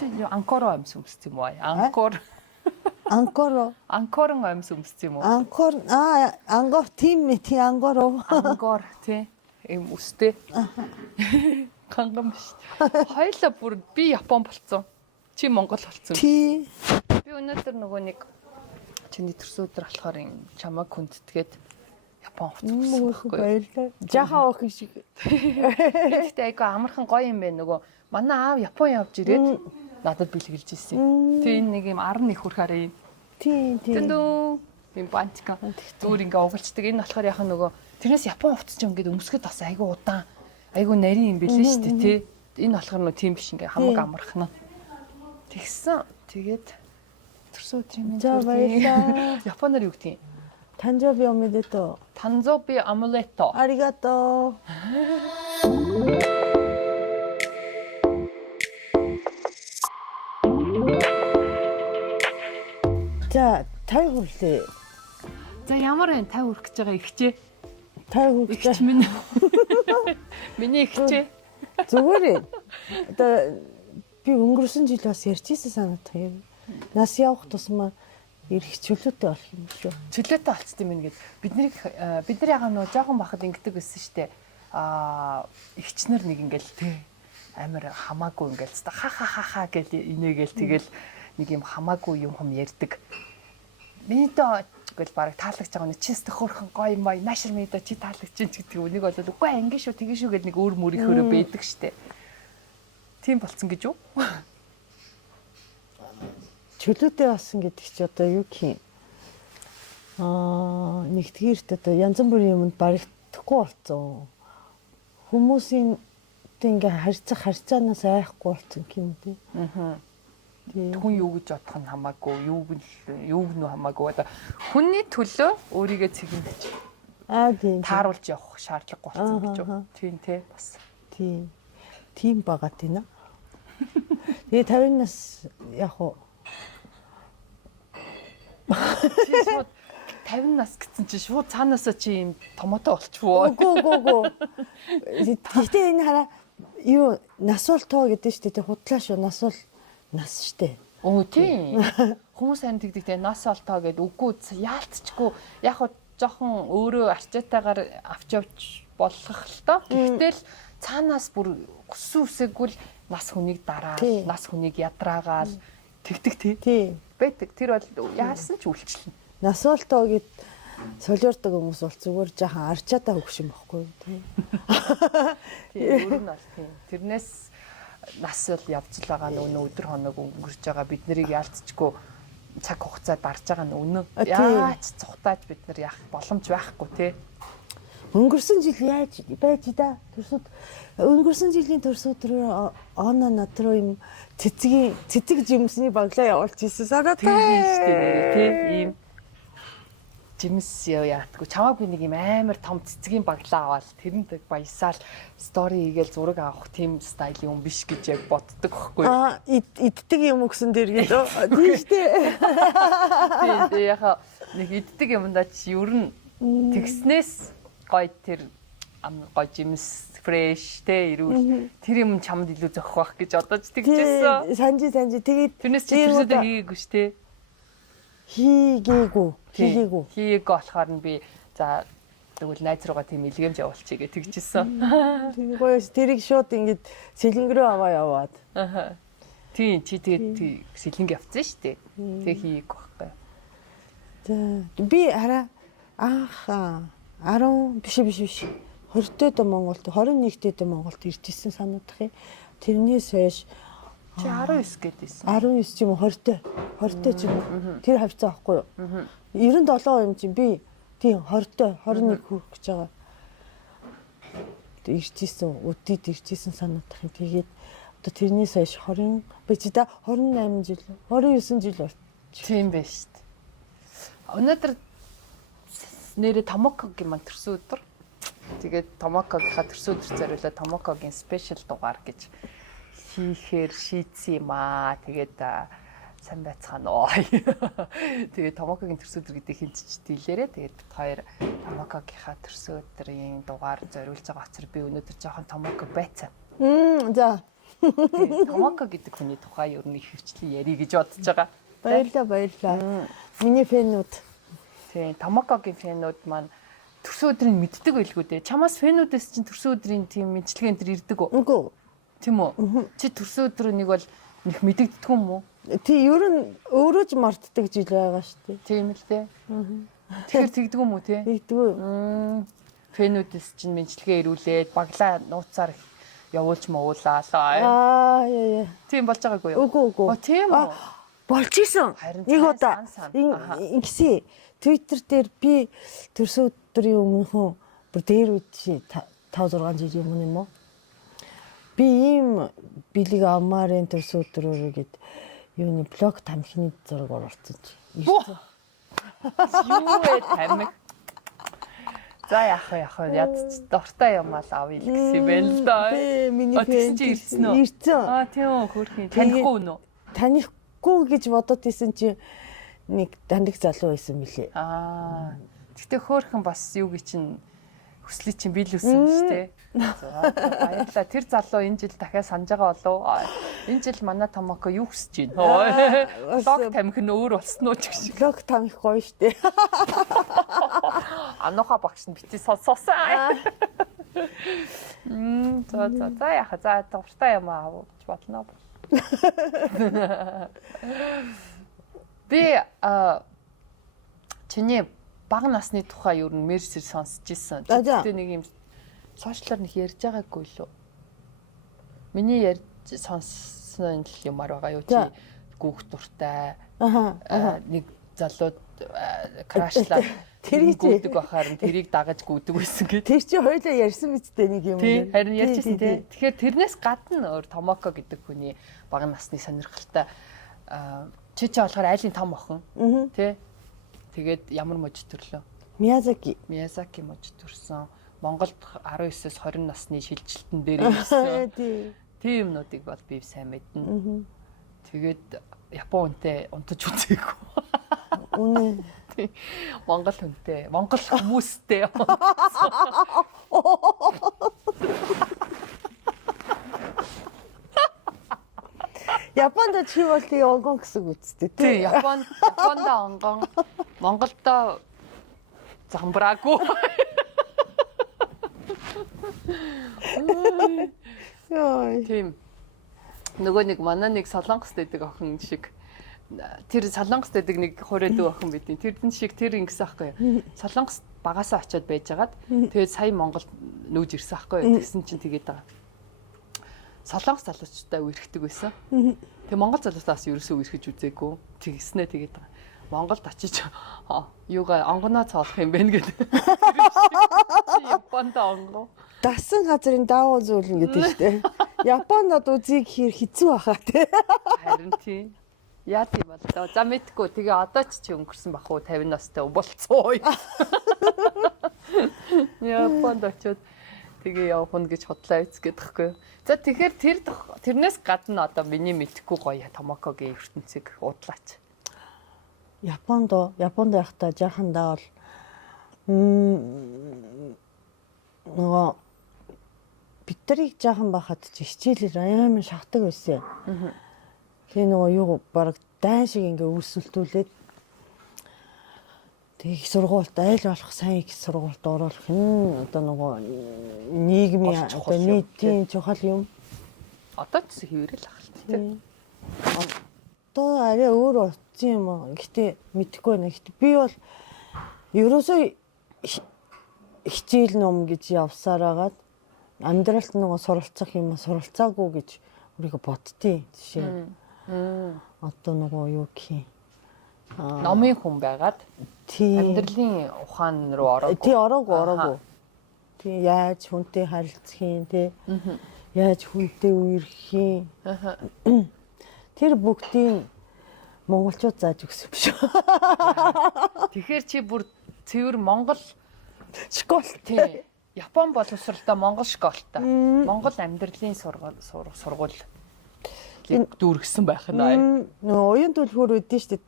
чи анкоро амьс өмссөн юм уу? Анкор. Анкорын амьс өмссөн юм уу? Ангор тийм ангоро. Ангор тий. Ийм үстэй. Хангам биш. Хоёлаа бүр би Япон болцсон. Чи Монгол болцсон. Тий. Би өнөөдөр нөгөө нэг чиний төрсөн өдөр болохоор чамайг хүндэтгээд Япон хувцсан байхгүй. Жахаа өх шиг. Тэгтээ айгүй амархан гоё юм байна нөгөө. Манай аав Япон явж ирээд надад бэлгэлж ирсэн. Тэг энэ нэг юм 11 хүрхээр юм. Тий. Тэндүү юм бантика. Зүгээр ингээ угалцдаг. Энэ болохоор яхаа нөгөө тэрнээс Япон хувцас ч ингээд өмсгöd бас айгүй удаан. Айгүй нарийн юм билээ шүү дээ тий. Энэ болохоор нөгөө тийм биш ингээ хамаг амархан. Тэгсэн. Тэгээд төрсөн өдрийн минь. За баярлалаа. Японоор юу гэдэг юм? Танжоби омедето. Танзоби амулето. Аригато. За 50 хүрлээ. За ямар вэ? 50 хүрэх гэж байгаа ихчээ. 50 хүрэх Ихч минь. Миний ихчээ. Зүгээр. Одоо би өнгөрсөн жил бас ярьчихсан санагдах юм. Нас явах тусмаа ирэх чөлөөтэй болох юм шүү. Чөлөөтэй болцсон юм гээд бид нар ягаа нөө жоохон бахад ингэдэг байсан штэ. Ихчнэр нэг ингээл тий амар хамаагүй ингээл ха гэл инээгээл тэгэл нэг юм хамаагүй юм ярьдаг. Минийдээ гэл бараг таалагч байгаа нь чи стөхөрхөн гоё юм бай наашир минийдээ чи таалагч чинь гэдэг үнийг болоод үгүй ингэ шүү тэгээ шүү гэд нэг өөр мөрийнхөөрөө бэдэг штэ. Тийм болцсон гэж юу? Чөлөөтэй болсон гэдэг чи одоо юу гэх юм? Нэгдгээрт одоо янз бүрийн юмд баригдахгүй болсон. Хүмүүсийн ингээ харьцаанаас айхгүй болсон юм тий. Хүн юу гэж бодох нь хамаагүй, юуг нь хамаагүй. Одоо хүний төлөө өөрийгөө цэгнэж. Тийм. Тааруулж явах шаардлагагүй болсон гэж юу? Тийм тий бас. Тийм байгаа тийм аа. Тэгээ 50 нас яг уу 50 нас гэсэн чинь шууд цаанаасаа чи юм томото болчихвоо. Үгүй. Гэхдээ энэ хараа юу нас бол тоо гэдэг шүү дээ. Худлаа шүү. Нас бол нас штэ. Оо тийм. Хүмүүс харин тэгдэг те нас олтоо гэд үгүй яалтчгүй яг хоо жоохон өөрөө арчаатайгаар авч явж болох л тоо. Гэтэл цаанаас бүр хүссэн үсэггүй нас хүнийг дараал, нас хүнийг ядраагаал тэгдэг тий. Бэдэг. Тэр бол яасан ч үйлчлэн. Нас бол тоо гэд солиордог хүмүүс бол зүгээр жаахан арчаатаа хөгшин байхгүй тий. Тийм өөр нь бол тийм. Тэрнээс нас бол явж л байгаа нь өнөө өдөр хоног өнгөрч байгаа бид нарыг яалтчгүй цаг хугацаа дарж байгаа нь өнөө. Яаж цухтааж бид нар яах боломж байхгүй тий. Өнгөрсөн жил яаж байж да? Өнгөрсөн жилийн төрс өдрөө оноо над руу юм цэцэг жимсний баглаа явуулж ирсэн санаатай шүү дээ тий. Ийм жимс яатгүй чамааг би нэг юм амар том цэцгийн баглаа аваад тэрэнд баясаал стори хийгээл зураг авах тийм стайлийн юм биш гэж яг боддог хөхгүй. Иддэг юм өгсөн дэр гэдэг. Тийм шүү дээ. Тийм яхаа нэг иддэг юмдаа чи ер нь тэгснээс гоё тэр гоё жимс фреш те ирүүл тэр юм чамд илүү зохих байх гэж одоо ч тэгжсэн. Санжи тэгээд тэрнээс чи тэрсэдэ хийгээгүй ш те. Хийгээгүй болохоор нь би за тэгвэл найз руугаа тийм илгээмж явуулчихъя гэж тэгжсэн. Тийм гоё тэрийг шууд ингэж сэлэнг рүү аваа яваад. Тийм чи тэгээд сэлэнг явцсан шүү дээ. Тэгээ хийгээгүй байхгүй. За би хараа 10 биш 20-д Монголд 21-д Монголд ирчихсэн санагдах юм. Тэрнээс хойш чи 19 гэдээсэн. 19 ч юм уу 20-д ч юм уу. Тэр хавцаа авахгүй юу? 97 юм чинь би тийм 20-д 21 хүрэх гэж байгаа. Ирчихсэн өдөрт ирчихсэн санагдах юм. Тэгээд одоо тэрнээс хойш 20 бич да 28 жил 29 жил болчих. Тийм байж шүү дээ. Өнөөдөр нэрээ Томокогийн маань төрсөн өдөр. Тэгээд Томокогийнхаа төрсөн өдөр зориулаад Томокогийн спешиал дугаар гэж хийхээр шийдсэн юм аа. Тэгээд сайн байцгаана уу. Тэгээд Томокогийн төрсөн өдөр гэдэг хинцч дийлээрээ тэгээд бид хоёр Томокогийнхаа төрсөн өдрийн дугаар зориулж байгаа учраас би өнөөдөр жоохон Томоко байцаа. За. Томоко гэдэг хүний тухай ер нь их хвчлэн ярих гэж бодож байгаа. Баярлаа. Миний фэнүүд. Тийм, Томокогийн фэнүүд маань төрсөн өдрийг мэддэг байлгүй дээ. Чамаас фэнүүдээс чинь төрсөн өдрийн тийм мэдлэгээ энэ ирдэг үү? Үгүй. Тийм үү? Чи төрсөн өдрөө нэг бол нэг мэдэгддэг юм уу? Тий, ер нь өөрөө ч мартдаг жил байгаа шүү дээ. Тийм л дээ. Тэгэхээр тэгдэг юм уу те? Тэгдэггүй. Фэнүүдээс чинь мэдлэгээ ирүүлээд баглаа нууцаар явуулж муулаа. Яа. Тийм болж байгаагүй юу? Үгүй. Тийм үү? Болж исэн. Харин Нэг удаа сан. ингэсэн. Twitter дээр би төрсөн өдрийн өмнөхөн бүр дээр үед 5 6 жилийн өмнө юм уу? Би ийм билег авмарын төрсөн өдрөөр гээд юуны блог тамхины зураг оруулсан чи. Юу вэ тамиг? За яах вэ? Яд дуртай юм аа авъя гэсэн юм байна л да. Миний фэн чи ирсэн үү? Ирсэн. Тийм үү, хөөрхөн танихгүй нү? Танихгүй гэж бодоод исэн чи нэг дандаг залуу байсан мөлий. Гэтэ хөөрхөн бас юу гээ чин хүслий чин биелүүлсэн шүү дээ. За баярлалаа. Тэр залуу энэ жил дахиад санаж байгаа болов. Энэ жил манай Томоко юу хүсэж байна? Блог тамхи нь өөр болсон уу ч гэж. Блог тамхи гоё штэ. Ануха багш нь бити сонсоосаа. За яха за дуртай юм аа бодлоо. Би чиний бага насны тухай юу н мерсэр сонсч ирсэн. Тэгтээ нэг юм сошиалар нэг ярьж байгаагүй лөө. Миний ярьж сонссон юмар байгаа юу чи гүүх дуртай. Нэг залууд крашлаад тэрийг гүйдэг бахаар тэрийг дагаж гүйдэг байсан гэдэг. Тэр чи хоёлаа ярьсан мэдтэй нэг юм. Тийм харин ярьжсэн тий. Тэгэхээр тэрнээс гадна өөр Томоко гэдэг хүний бага насны сонирхолтой чи болохоор айлын том охин тий. Тэгээд ямар мужид төрлөө? Миязаки мужид төрсөн. Монголд 19-с 20 насны шилжилтэн дээр ирсэн. Тийм юмнуудыг бол би сайн мэднэ. Тэгээд Япон хүнтэй унтаж үзээгүй. Үнэ. Монгол хүнтэй, монгол хүмүүстэй. Японд чи бол тий онгон гэсэн үсттэй тий. Японд онгон, Монголдо замбраагүй. Яа. Тийм. Нөгөө нэг манай нэг солонгост байдаг охин шиг тэр солонгост байдаг нэг хураадаг охин бидний. Тэрдэн шиг тэр ингэсэн аахгүй юу? Солонгост багасаа очиод байжгаад тэгээд сая Монголд нүүж ирсэн аахгүй юу? Тэгсэн чинь тэгээд байгаа. Солонгос залуучтай үерхдэг байсан. Тэгээ Монгол залуучаас ерөөсөө үерхэж үзээгүй. Тэгснэ тэгээд байгаа. Монголд очиж юугаа онгоноо цоолох юм бэ гэдэг. Японд онгоо. Дасан газрын даавуу зүйл юм гэдэг штэ. Японд үзийг хэр хэцүү баха те. Харин тийм. Яа тийм болоо. За мэдгүй. Тэгээ одоо ч өнгөрсөн бах уу 50 настай болцсон. Японд очиод тэгээ явах нь гэж хотлоо эцгээд гэхгүй. За тэгэхээр тэрнээс гадна одоо миний мэдхгүй гоё Томокогийн ертөнцийг уудлаач. Японд явахдаа жахандаа бол нөгөө битрийг жаахан бахад чи хичээлээр аяамын шахдаг байсан. Тэгээ нөгөө юу баг дайн шиг ингээ үүсэлтүүлээд тэг их сургуульд айл болох сайн их сургуульд оруулах нь одоо нөгөө нийгмийн одоо нийтийн чухал юм. Одоо ч хэвэрэл ахалт тийм. Одоо арай өөр утсан юм аа. Гэтэ мэдэхгүй байна. Гэтэ би бол ерөөсөө хичээл ном гэж явсаар агаад амьдралд нөгөө суралцах юм суралцаагүй гэж өөрийгөө боддتي. Жишээ. Одоо нөгөө юу гэх юм. Номын хүн байгаад амьдралын ухаан руу ороогүй. Тий ороогүй. Тий яаж хүнтэй харилцах юм те. Яаж хүнтэй үерхэх юм. Тэр бүгдийг монголчууд зааж өгсөн биш үү? Тэгэхээр чи бүр цэвэр Монгол школ тий. Япон боловсролтой Монгол школтой. Монгол амьдралын сургууль дүүргэсэн байх нь. Уян төлхөр үүдэн штэ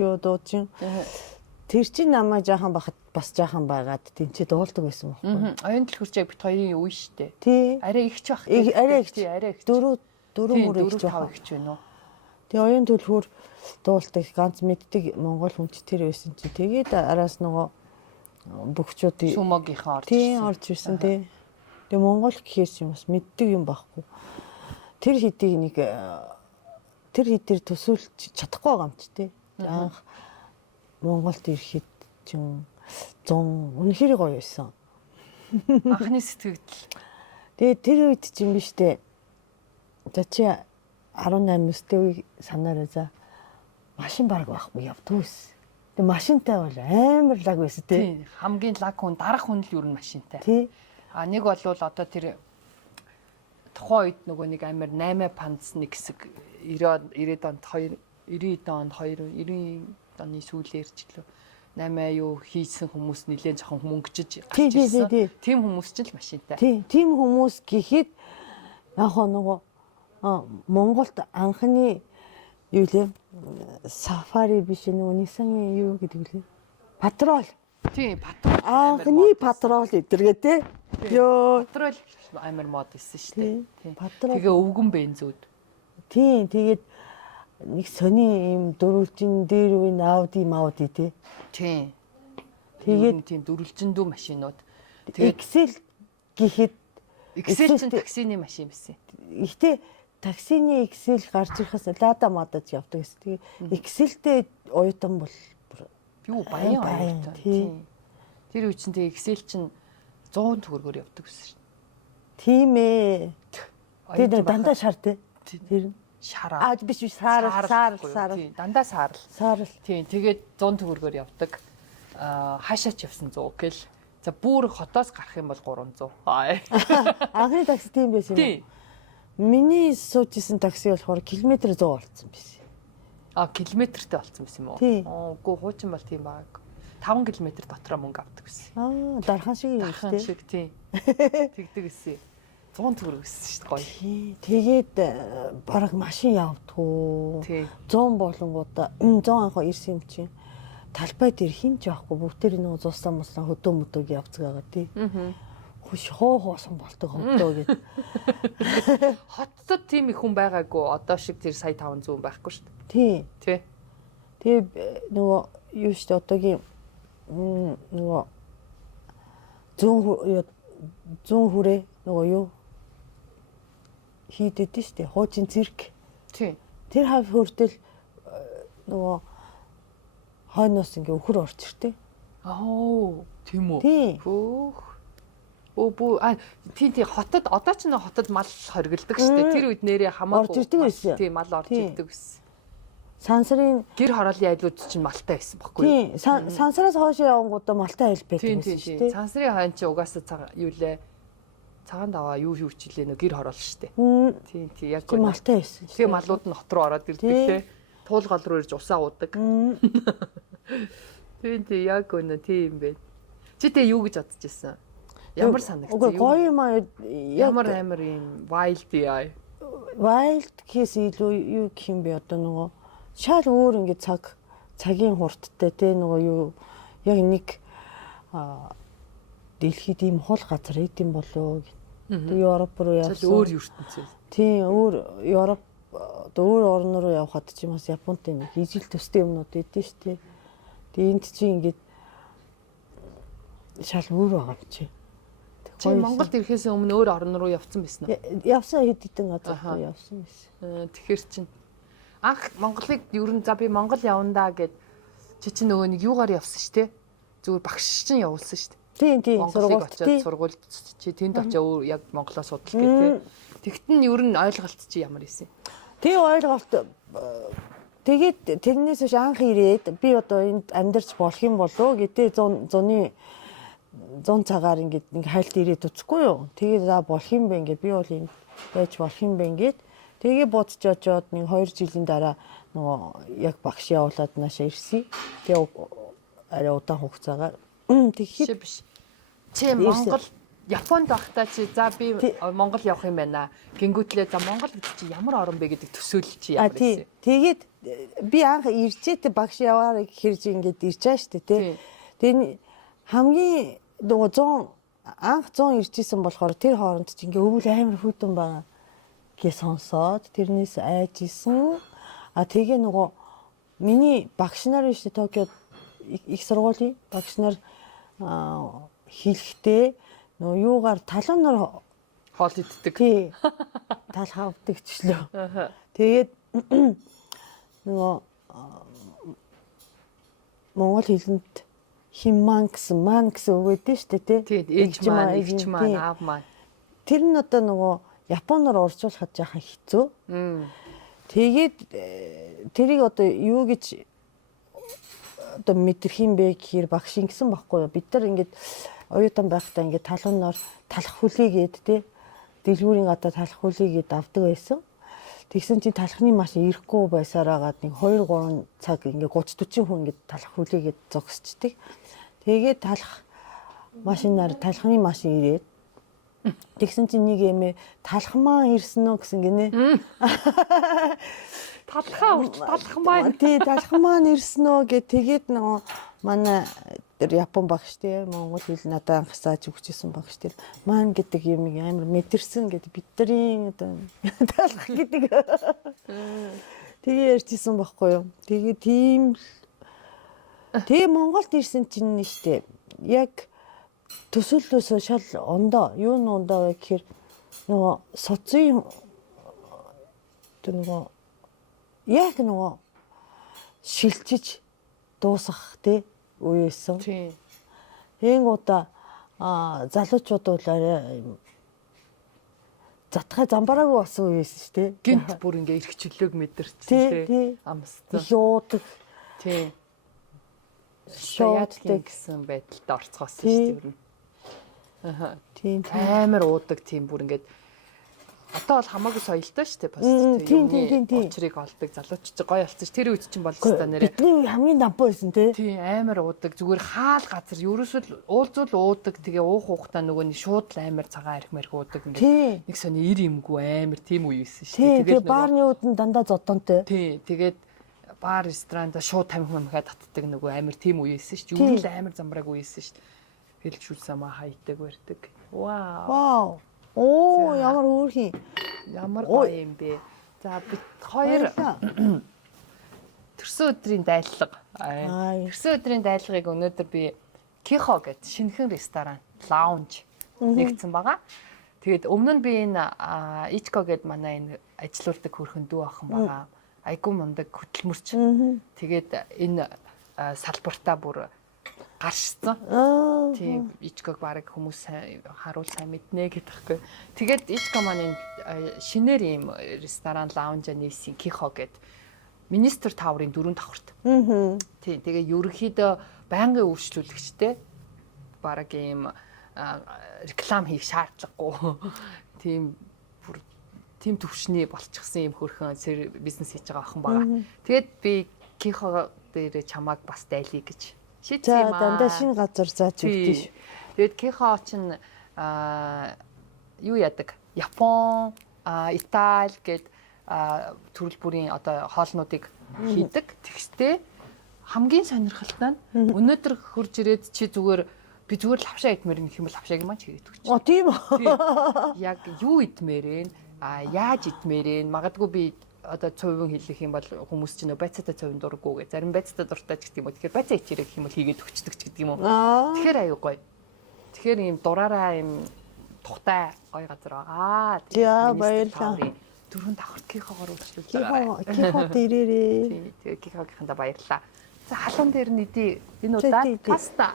юу дуучин. Тэр чинь намайг жаахан бахад бас жаахан байгаад тэнцээ дуулдаг байсан байхгүй. Уян төлхөр чиг бит хоёрын үе штэ. Тий. Арай их ч бах. Арай их. Арай их. 4 мөр их 4 5 жоох. ихч байна уу? Тэгээ оюун төлхөөр дуулдаг ганц мэддэг монгол хүн ч тэр байсан чи тэгээд араас нөгөө бөхчүүд Сүмогийнхан орж тийм ирсэн. орж ирсэн тий. Тэгээ монгол гэхээс юм бас мэддэг юм байхгүй. Тэр хэдийг төсөөлж чадахгүй байгаа юм чи тий. Анх Монголд ирэхэд чин 100 үнэхээр гоё байсан. Анхны сэтгэгдэл. Тэгээ тэр үед ч юм биш үү. За чи 18 өстэй үе санаарай за. Машин баг байхгүй явдгүй ус. Тэгээ машинтай бол амар лаг байсан тий. Тийм. Хамгийн лаг хүн дарах хүн л юу н машинтай. Тий. А нэг бол одоо тэр тухайн үед нөгөө нэг амар 8 панц нэг хэсэг 90-ад онд 90-ад онд 90 оны сүүлээр ч лөө 8 юу хийсэн хүмүүс нэлээд жоохон мөнгөжж гарч ирсэн. Тийм хүмүүс ч л машинтай. Тийм хүмүүс гэхэд яг нөгөө Монголд анхны юу лээ сафари биш нөгөө Nissan юу гэдэг лээ патрол. Тийм патрол. Анхны патрол эдэргээ те. Ёо патрол амар мод исэн шүү дээ. Тийм. Тэгээ өвгөн бензүүд. Тийм тэгээд нэг сони юм дөрвөлжин дээр үе Audi Maudi те. Тийм. Тэгээд тийм дөрвөлжиндүү машинууд. Тэгээд Excel гэхэд Excel чинь таксины машин байсан. Гэхдээ таксины Excel гарч ирэхээс лада мадаж явдаг гэсэн. Тэгээд Excel-тэй оюутан бол юу баян оюутан. Тийм. Тэр үе чинь тэгээ Excel чинь 100 төгрөгөөр явдаг гэсэн шүү. Тийм ээ. Тэгээд дандаа шар те. Тэр шараа. Биш саар. Дандаа саарл. Саарл. Тийм. Тэгээд 100 төгрөгөөр явдаг. Хаашаач явсан 100 гэл. За бүр хотоос гарах юм бол 300. Анхны такси тийм байсан юм. Тийм. Миний суужсэн такси болохоор километр 100 болцсон байсан. Километртэй болцсон байсан юм уу? Үгүй хуучин бол тийм баг. 5 км дотроо мөнгө авдаг гэсэн. Дархан шиг юм шүү дээ. Шиг тийм. Тэгдэг гэсэн. 100 төгрөг гэсэн шүү дээ гоё. Тэгээд бараг машин явдггүй. 100 болонгуудаа 100 анхаа ирсэн юм чинь талбай дээр хин ч явахгүй бүгдээр нөгөө зуслаа муслаа хөдөө мөдөг явцгаа тий. Хөш хоосон болтог ховдоо гэд. Хотод тийм их хүн байгаагүй. Одоо шиг тэр сая 500 байхгүй шүү дээ. Тий. Тэгээ нөгөө юу шүү дээ одоогийн нөгөө 100 хүрээ нөгөө юу хийдэд нь штэ хуучин цирк. Тийм. Тэр хав хүртэл нөгөө хойноос ингээ өхөр орж иртээ. Тийм үү. Тийм. Тийм хотод одоо ч нэг хотод мал хоригддаг штэ. Тэр үед нэрээ хамаагүй орж ирдэг байсан. Тийм мал орж ирдэг байсан. Сансрын гэр хорооллын айлууд чинь малтай байсан байхгүй юу? Тийм. Сансраас хойш явангуудаа малтай айл байдаг байсан шүү дээ. Сансрын хойно чи угаасаа юу лээ? Цагаан даваа юу хилээ нөө гэр хороол штэ. Тийм яг гоо малтай байсан. Тэгээ малууд нь хот руу ороод ирдэг те. Туулгал руу ирж усаа уудаг. Тийм яг гоо тийм бэ. Чи тэ юу гэж бодож ирсэн? Ямар санагц? Үгүй гоё юм аа. Ямар амар юм wild яа. Wild гэхээс илүү юу гэх юм бэ одоо нөгөө шал өөр ингэ цагийн хурдтай те нөгөө юу яг нэг дэлхийд ийм хол газар эдэм болоо гэх. Европ руу явсан. Өөр ертөнцөө. Тийм өөр Европ өөр орн руу явхад ч юм бас Японтай нэг ижил төстэй юмнууд эдэн штэ. Тэгээ энд чи ингээд шал өөр байгаа юм чи. Чи Монголд ирэхээс өмнө өөр орн руу явсан байсан уу? Явсан хэд хэдэн газар руу явсан байсан. Тэгэхээр чин анх Монголыг ер нь за би Монгол явандаа гэд чи чинь нөгөө нэг юугаар явсан шүү дээ. Зүгээр багш чинь явуулсан шүү дээ. Тийм сургуульд чи тэнд очиж өөр яг Монголоо судал гэдэг. Тэгт нь ер нь ойлголт чи ямар исэн? Тийм ойлголт тэгээд тэрнээс биш анх ирээд би одоо энд амьдарч болох юм болоо гэдэг 100 цагаар ингээд нэг хайлт ирээд үцэхгүй юу. Тэгээд за болох юм бэ ингээд би бол энд байж болох юм бэ ингээд тэгээ бодож очоод нэг 2 жилийн дараа нөгөө яг багш явуулаад наашаа ирсэн. Тэгээ арай удаан хугацаагаар тэгэхэд биш. Чи Монгол Японд байхдаа чи за би Монгол явах юм байна. Гингүүтлээ за Монгол гэдэг чи ямар орн бэ гэдэг төсөөлөл чи ямар байсан? Тэгээд би анх ирчээд багш яваарай гэхэрж ингээд ирж байгаа шүү дээ тий. Тэгээд хамгийн нөгөө 100 анх 100 иржсэн болохоор тэр хооронд чи ингээ өвөл амар хүйтэн байгаа. гээ сонсоод тэрнээс айж исэн. Тэгээ нөгөө миний багш нар биш Токиод их сургуулийн багш нар хэлэхдээ нөгөө юугаар талуунаар хоол иддэг. тий тал хавдагчлаа. Тэгээд нөгөө монгол хэлэнд химман гэсэн үг гэдэг шүү дээ тий. Ээж маань, аав маань. Тэр нь одоо нөгөө японоор орчуулахад яхаа хэцүү. Тэгээд тэрийг одоо юу гэж одоо мэдрэх юм бэ гэхээр багш ингэсэн байхгүй юу? Бид нар ингээд оюутан байхдаа ингээд талуунаар талах хүлээгээд тий дэлгүүрийн гадаа талах хүлээгээд авдаг байсан. Тэгсэн чинь талхны машин ирэхгүй байсараагаад нэг 2 3 цаг ингээд 30 40 хүн ингээд талах хүлээгээд зогсчдаг. Тэгээд талах машинаар талхны машин ирээд тэгсэн чинь нэг эмээ талхмаа ирсэн үү гэсэн гинэ. Талхмаа. Тий, талхмаа ирсэн үү гэ тэгээд нөгөө манай тэр Япон багш тий монгол хэл надад анхсааж өгчээсэн багш тэр маань гэдэг юм амар мэдэрсэн гэдэг бидний одоо талах гэдэг. Тэгээ ярьжсэн байхгүй юу. Тэгээ тийм Монголд ирсэн чинь нэштэй яг төсөөллөөсөө шал ондоо юу н ондоо вэ гэхээр нөгөө соцын нөгөө яг нөгөө шилжиж дуусах тий үеэсэн. Тийм. Тэнгуудаа залуучууд бол арай затхай замбараагүй болсон үеэсэн шүү дээ. Гинт бүр ингээ эрх чөлөөг мэдэрч тий. Амстай. Яадаг. Тийм. Шоуддаг гэсэн байдалд орцгоосон шүү дээ. Тийм. Амар уудаг тийм бүр ингээд одоо бол хамаагүй соёлтой шүү дээ. Бас тийм. Учрыг олдог залуучч гоё болцсон ш. Тэр үед чинь бол өстой нэрээ. Бидний хамгийн дампуу байсан тий. Тийм амар уудаг. Зүгээр хаал газар ерөөсөө уулзуул уудаг. Тэгээ уух хуухтаа нөгөө нэг шууд л амар цагаан архимарх уудаг ингээд. Нэг сони ир юмгүй амар тийм үе байсан шүү дээ. Тэгээд баарны үүдэн дандаа зодонтой. Тийм. Тэгээд баар ресторанда шууд тамхи мамхаа татдаг нөгөө амар тийм үе байсан шүү дээ. Юу л амар замбрааг үе байсан шүү дээ. Хэлжүүлсэн маа хайдаг барьдаг. Вау. Оо ямар хөөрхий. Ямар гоё юм бэ. За бид хоёр төрсөн өдрийн дайлга. Төрсөн өдрийн дайлагыг өнөөдөр би Кихо гэдэг шинэхэн ресторан, лаунж нэгдсэн байгаа. Тэгээд өмнө нь би энэ Ичко гэдэг манай энэ ажилуулдаг хөрхөн дүү охин байгаа. Айгуу мундаг хөтөлмөрч. Тэгээд энэ салбартаа бүр гаршсан. Тийм Ичког баг хүмүүс харуул сайн мэднэ гэдэгхгүй. Тэгээд Ичко маань шинээр ийм ресторан лаунж нээсэн Кихо гэд Министр тааврын 4 давхарт. Тийм тэгээ ерөнхийдөө байнгын үйлчлүүлэгчтэй баг ийм реклам хийх шаардлагагүй. Тийм төвшний болчихсон юм хөрхөн бизнес хийж байгаа охин байгаа. Тэгээд би Кихо дээр чамааг бас дайлъя гэж шийдсэн юм аа. Дандаа шинэ газар зааж өгдөө ш. Тэгээд Кихо чинь юу яадаг? Япон, Итали гээд төрөл бүрийн одоо хоолнуудыг хийдэг. Тэгстэй хамгийн сонирхолтой нь өнөөдөр хурж ирээд чи зүгээр би зүгээр лавшаа идмээр нөх юм бол лавшааг маань чигээд өгч. Тийм үү? Яг юу идмээр вэ? Яаж идмээр вэ? Магадгүй би одоо цовын хэлэх юм бол хүмүүс чинь байцаатай цовын дурггүй гэ. Зарим байцаатай дуртай ч гэдэг юм уу. Тэгэхээр байцаа ичээрэй гэх юм бол хийгээд өгчдөг ч гэдэг юм уу. Тэгэхээр аюу гоё. Тэгэхээр ийм дураараа ийм тухтай гоё газар байгаа. За баярлалаа. 4 давхартгийнхоогоор үйлчлүүлж байгаа. Кихот ирээрээ. Тэгээ Кихогийнхандаа баярлалаа. За халуун дээр нь идэ. Энэ удаа паста.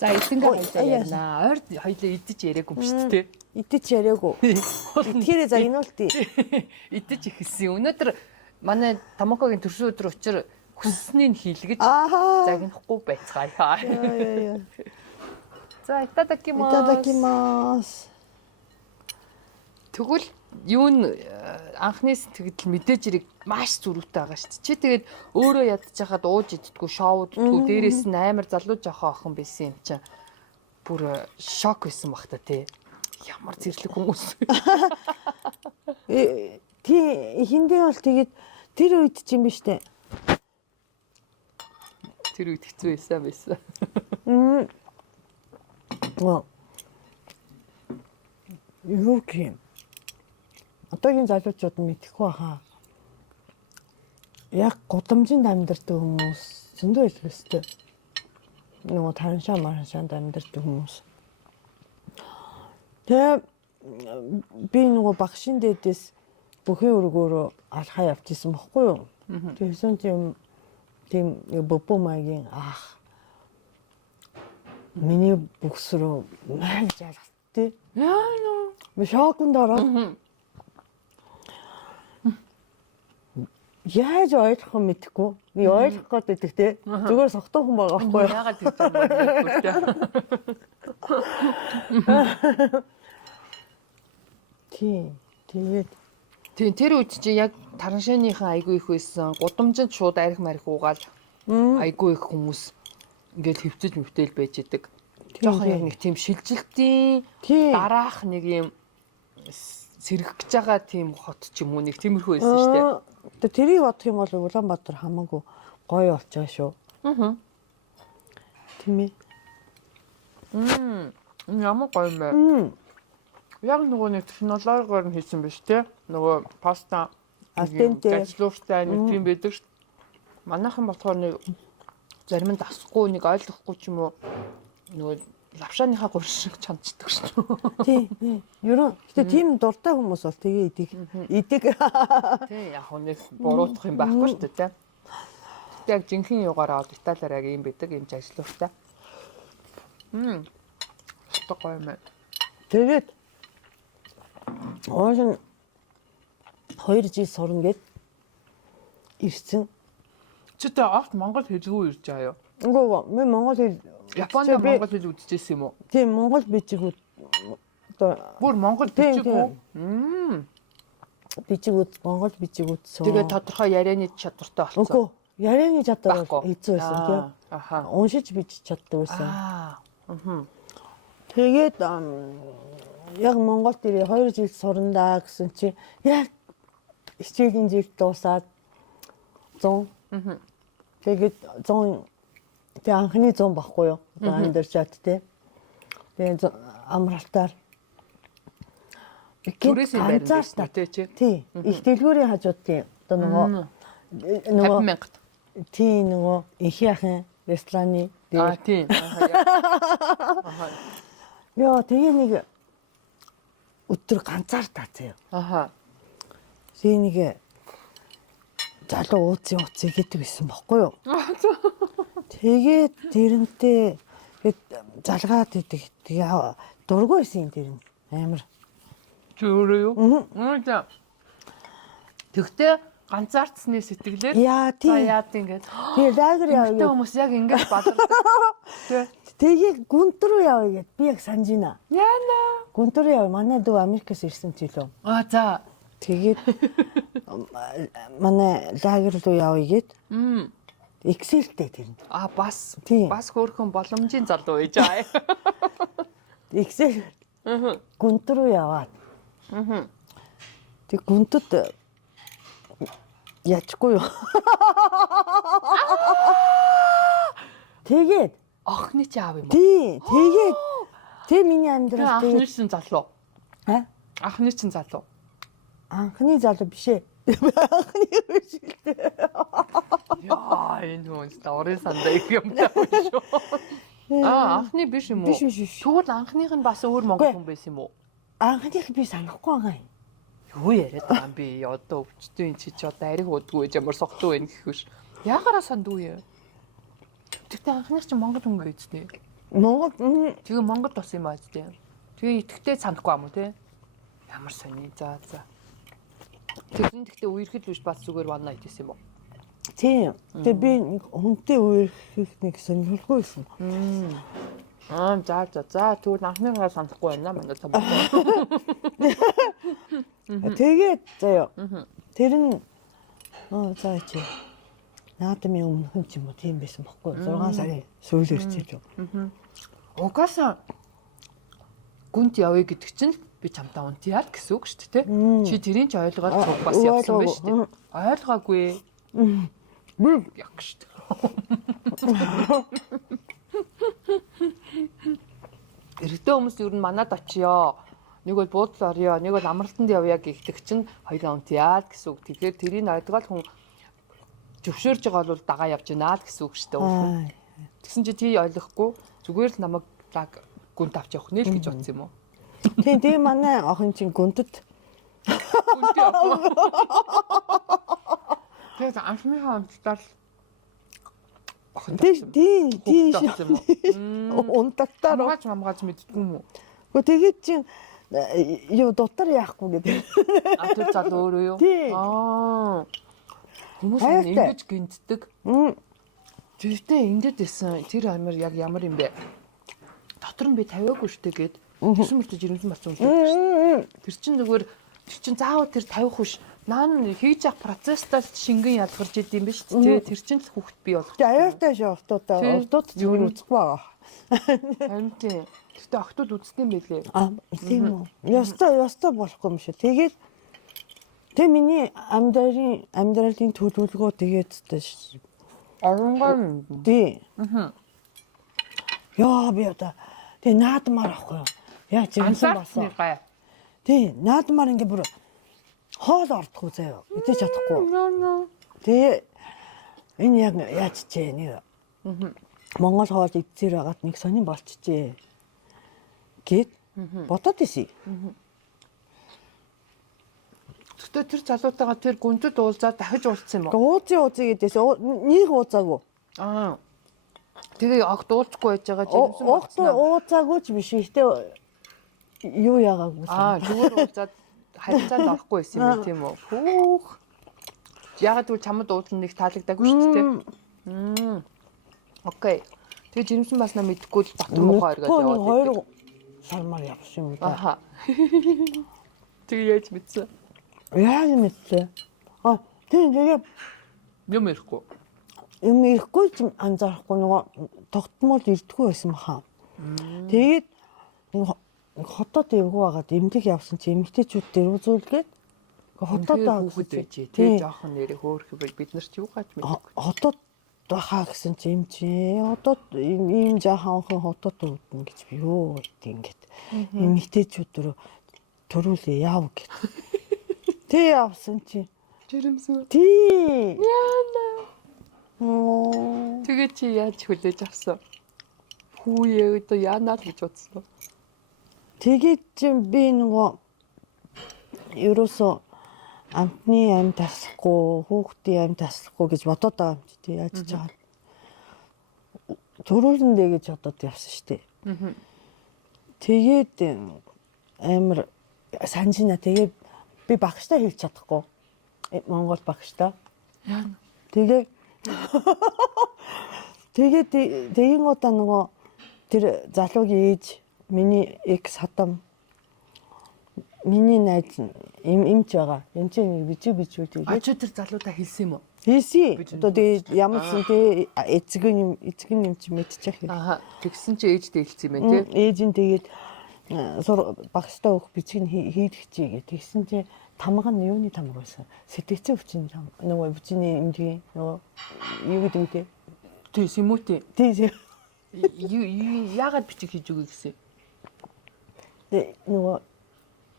За эдэнгээ хоёлаа ярина. Ойр хоёлаа идэж яриаггүй юм шүү дээ. Идэж яриаггүй. Тэгэхээр за инүүлтий. Идэж ихсэн. Өнөөдөр манай Томокогийн төрсөн өдөр учир хүсснийг хийлгэж загнахгүй байцгаая. За итадакимас. Тэгвэл юу н анхны сэтгэл мэдээж ирэг маш зүрхтэй байгаа шүү дээ. Чи тэгээд өөрөө ядчихад ууж иддгүү, шоуддгүү, дээрээс нь амар залуу жоохон охин байсан юм чинь. Бүр шок байсан бах та тий. Ямар зэрлэг хүмүүс. Тий хиндээ бол тэгээд тэр үед ч юм биш үү? Тэр үед хэцүү байсан. Юу гэм? одоогийн залуучууд нь мэдэхгүй хаа. Яг гудамжинд амьдардаг хүмүүс зөндөө илүү өстэй. Нөгөө тараншаа мараншаанд амьдардаг хүмүүс. Тэгээ би нөгөө багшин дээдээс бүхэн өргөөрөө алхаа явчихсан бохгүй юу? Тэгсэн тийм бөбөө маягийн ах миний бүкс рүү маяг жалгаттэй. Яа нөө. Би шоконд ороод яаж ойлгох юм мэдэхгүй. Би ойлгох гээд байдаг те. Зүгээр согтуу хүн байгаа байхгүй юу? Яагаад гэж юм бэ? Тэгээд Тийм тэр үед чи яг тараншааныхаа айгүй их байсан. Гудамжинд шууд арх марх уугаал айгүй их хүмүүс ингээл хөвцөж мөвтөл байж идэг. Жохон яг нэг тийм шилжилтийн дараах нэг юм сэргэж байгаа тийм хот ч юм уу нэг тиймэрхүү байсан шүү дээ. Тэгээ тэрийг бодох юм бол Улаанбаатар хамаагүй гоё болж байгаа шүү. Тийм ээ. Ямар гоё юм бэ? Яг нөгөө нэг технологиор нь хийсэн биш те. Нөгөө паста ажлууртай нэг тийм байдаг шүү. Манайхан болохоор нэг зарим нь дасахгүй нэг ойлгохгүй ч юм уу нөгөө лавшааныхаа гурш шиг чанцдаг шүү. Тийм. Ерөн гэтээ тийм дуртай хүмүүс бол тэгээ идэг. Тийм яг нэг буруутах юм байхгүй шүү дээ те. Гэтээ яг жинхэнэ югаараа Италиар яг юм байдаг юм ажлууртай. Өстө гоё юм. Тэгээд оош 2 жил сурна гэд ирсэн. Чи тэ огт Монгол хэлгүй ирж байгаа юу? Үгүй би Монгол хэл Японд Монгол хэл үзчихсэн юм уу? Тийм Монгол бичиг одоо Бүр Монгол бичиг үү? Бичиг үз Монгол бичиг үзсэн. Тэгээ тодорхой ярианы чадвартай болсон. Үгүй ярианы чадвар Байхгүй. хэцүү байсан тийм. Аха. Уншиж бичиж чаддаг байсан. Тэгээд яг Монголд ирээ 2 жил сурандаа гэсэн чи яг хичээлийн жил дуусаад 100. Тэгээд 100 тэг анхны 100 баггүй юу? Одоо амьдарчаад те. Тэгээд амралтаар Түрээсийн байранд байсан тий чи. Тий. Их дэлгүүрийн хажуудын одоо нөгөө 50,000. Тий нөгөө их яхан рестораны дээр. Тийм. Яа тэгээ нэг өдөр ганцаар тацаа. Аха. Тэгээ нэг залуу ууцын гэдэг байсан бохгүй юу? Тэгээд тэрнтэй залгаад идэг. Тэгээ дургүй байсан тэр нь. Амар. Чөөрөө юу? За. Тэгтээ ганцаардсны сэтгэлээр яа тий. яад ингээд. Тэгээ лагер яваа. Тэ хүмүүс яг ингэж бадардаг. Тэ. Тэгээ гүнт рүү яваа гэд би яг санаж байна. Яна. Гүнт рүү яваа. Манай дүү Америкээс ирсэн ч илүү. За. Тэгээд манай лагер руу яваа гэд. Excel-тэй тэр. Бас Тийм. бас хөөрхөн боломжийн залуу ээж аа. Excel. Гүнт рүү яваад. Тэг гүнтэд ячгүй юу? Тэгээд Охны чи аав юм уу? тий, тэгээд тэг миний амьдрал Ахны чин залуу. Аа? Ахны чин залуу. Анхны залуу биш ээ. Анхны биш л дээ. Яа, энэ хүмүүс орын сандаа их юм даа шүү. Анхны биш юм уу? Биш. Тэгвэл анхных нь бас өөр монгол хүн байсан юм уу? Анхных би санахгүй байгаа юм. Юу яриад байгаа юм би? Одоо өвчтөө энэ чи одоо арих удгүй гэж ямар согтуу байх гэхвш. Яагараа сандгүй юм? Тэгтээ анхных чинь монгол хүн гэжтэй. Монгол Тэгээ Монгол бас юм аа зү. Тэгээ итгэвтэй санахгүй юм уу те? Ямар сони. За. Тэгсэн тэгтээ үерхэд биш бас зүгээр ванна идэсэн юм уу? тийм. Тэгээ би нэг хүнтэй үерхэх нэг сонирхолгүй байсан. За. Тэгвэл анхныгаа санахгүй байна манай та. Тэгээд заяа. Тэр нь заа чи. Наадмын өмнөх юм ч юм уу тийм байсан бохгүй 6 сарын сүүлээр ч юм. Угаасаа гүнт явъя гэдэг чинь би чамтай унтъя л гэсэн үг шүү дээ, тэ? Чи тэрийг ч ойлгоод цуг бас явсан байж шүү дээ. Ойлгоогүй. Би яг шүү дээ. Эрэгтэй хүмүүс ер нь манад очиё. Нэг бол буудлын орё, нэг бол амралтанд явъя гихдэг чинь хоёулаа унтяад гэсэн үг. Тэгэхээр тэрийг найдвал хүн зөвшөөрж байгаа бол дагаа явж гинаа гэсэн үг шүү дээ. Тэгсэн чи тий ойлгохгүй зүгээр л намайг гүнт авч явах нэ л гэж бодсон юм уу? Тийм манай охин чинь гүнтэд. Гүнт явах. Тэгээд анхныхаа амттаар тий унталтаар хамгааж мэддгүй юм уу? Тэгээд чинь юу дотор яахгүй гэдэг. Тэр залуу өөрөө юу? Хүмүүс ингэж гинтдэг. Тэртээ ингэж исэн. Тэр амар яг ямар юм бэ? Дотор нь би тавиагүй штэ гээд тэрсэн мөртөж ирэмсэн болсон юм. Тэр чинь зүгээр тэр чинь заавал тэр тавих биш. Наан хийж явах процесстаа шингэн ялгарч идэм биш үү? Тэр чинь л хүүхэд бий болох. Аюултай шүү охтуудаа. Охтууд зүгээр үзэхгүй байгаа. Харин тийм. Гэтэ охтууд үздэг юм байлээ. Тийм үү. Ястаа болохгүй юм шиг. Тэгээд тэг миний амьдралын төлөвлөгөө тэгээд шүү. Оронгой. Тий. Яа би одоо тэг наадмаар ахгүй. Яг жимсэн болсон. Тий, наадмаар ингээ бүр хоол ордохгүй заяа. Идэж чадахгүй. Тэгээ энэ яг яаж чээ нэг. Монгол хоол идсээр байгаад нэг сонин болчихжээ. Гэт бодоод иси. Тэгтээ Тэр залуутайгаа тэр гүнзэд уулзаад дахиж уулзсан юм уу? Уулзъя гэдээс нэг уулзаагүй. Тэгээ огт уулзахгүй байж байгаа жимсэн болсон. Огт уулзаагүй ч биш. Гэтэ юу яагаагүй. Зүгээр уулзаад харилцаанд орохгүй байсан юм тийм үү? Хүүх. Ягаад гэвэл чамд уулзсан нэг таалагдаагүй шүү дээ. Окей. Тэгээ жимсэн баснаа мэдхгүй л Батар мохоо оргоод яваад. Хоёр сармаар явсан юм да. Тэгээ яаж мэдсэн? Яаж мэдсэн? Тэгээ юм ирэхгүй. Юм ирэхгүй ч анзаарахгүй нөгөө тогтмол ирдэггүй байсан баха. Тэгээд хотод эвгүй байгаад эмнэлэг явсан чи эмэгтэйчүүд дээр үзүүлгээд хотод хүүхэд байжээ. Тэгээ жоохон нэрээ хөөх бид нар ч юу гаж мэдгүй. Хотод байхаа гэсэн чи юм чи одоо ийм жаахан охин хотод үүднэ гэж би юу гэдэг ингээд эмэгтэйчүүд төрүүлээ яав гэд. Тэ явсан чи. Жирэмсэн. Тий. Яна. Тэгээ чи яаж хүлээж авсан? Хүүе одоо яанаа л гэж бодсон. Тэгээд чи би нөгөө ерөөсөө амтны амь тасахгүй, хүүхдийн амь тасахгүй гэж бодоод байгаа юм чи тий яаж ч байгаа. Төрүүлэндэ гэж бодоод явсан штэ. Тэгээд амар санжина тэгээд би багштай хэлж чадахгүй. Монгол багштай. Тэгээд тэгин удаа нөгөө тэр залуугийн ээж миний экс хатам миний найз эмч байгаа. Энд чинь нэг бичүү тэгээд. А чи тэр залуудаа хэлсэн юм уу? Хэлсэн. Одоо тэгээд ямар ч тий эцэг юм чи мэдчих юм. Тэгсэн чи ээжтэй хэлсэн юм байна тий. Ээж нь тэгээд багштай өөх бичиг хийх чий гэх. Тэгсэн чи тамга нь юуны тамга байсан? Сэтгцэн өвчин тамга. Нөгөө бичний эмчийн нөгөө юу гэдэг үү те? Тий, симүүти. Тий. Яагаад бичиг хийж өгөө гэсэн? Нөгөө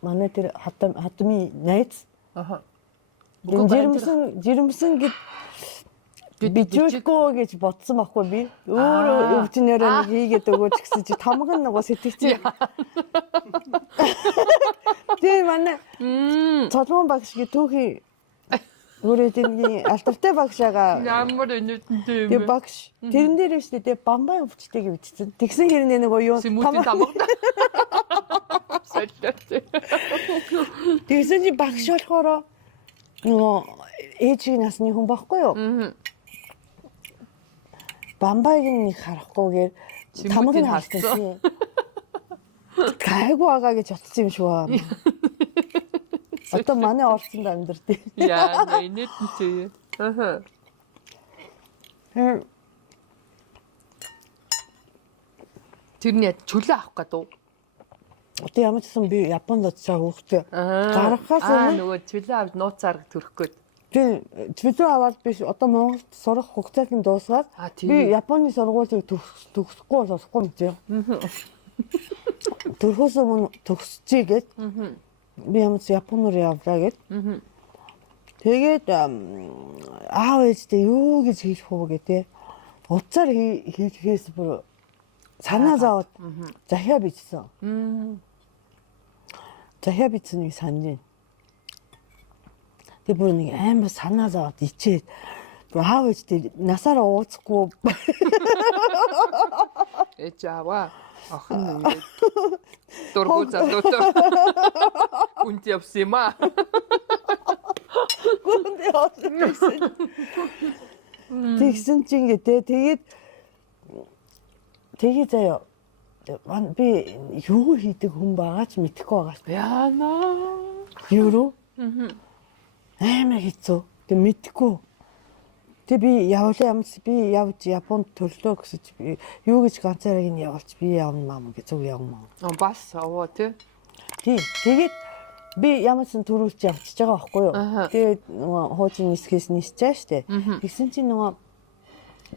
манай тэр хатмын найз. Жирэмсэн гэд бичүүлэхгүй гэж бодсон байхгүй би. Өөрөө өвчнөрөө нэг хийгээд өгөөч гэсэн чи тамга нөгөө сэтгцэн. Тэгээ манай цолмон багш гэ түүхий өөрөөдний алтартай багш байгаа. Ямар өнөтөнтэй юм бэ? Тэгээ багш тэрэн дээр шүү дээ бамбай өвчтэй гэж бичсэн. Тэгсэн хэрнээ нөгөө юу тамга. Тэгсэн чи багш болохоор нөгөө ээжийн насны хүн байхгүй юу? Бамбайг нэг харахгүйгээр тамгыг харсан. Гайгүй байгаа гэж бодсон юм шиг байна. Одоо манай орцонд амьдэрдэг. Яа, инээдэнтэй. Тэрний чөлөө авах гэдэг үү? Одоо ямар ч гэсэн би Японд очиж хүүхдээ гаргахаас нөгөө чөлөө авч нууцаар төрөх гээд. Тийм чөлөө аваад би одоо Монголд сурах хугацааг нь дуусгаад би Японы сургуулийг төгсөхгүй болохгүй юм чинь. төрхөөс өмнө төгсчихье гэд. Би ямар ч Япон руу явлаа гэд. Тэгээд аав ээжтэй юу гэж хэлэх вэ гэдэг. Уцаар хийхээс бүр санаа зовоод захиа бичсэн. Захиа бичсэнийг санаж байна. Тэгээ бүр нэг амар санаа зовоод ичээд бүр аав ээжтэй насаараа ууцхгүй. Ээж аваа охин нэг дургуй залуутай гүнт явсима. Гүнд явсан. Тэгсэн чинь тэгээд заяа би юу хийдэг хүн байгаа ч мэдэхгүй байгаа шүү. Яана. Юу? Амар хэцүү. Тэг мэдэхгүй. Тэг би явж Японд төрлөө гэсэн чи би юу гэж ганцаараа ин явуулч би явна мам гэж зүг явна. Бас аваа тий. Тэгээд би ямар ч төрүүлж явчихж байгаа байхгүй юу. Тэгээд нөгөө хуучин нисгээс нисчээ штэ. Тэгсэн чинь нөгөө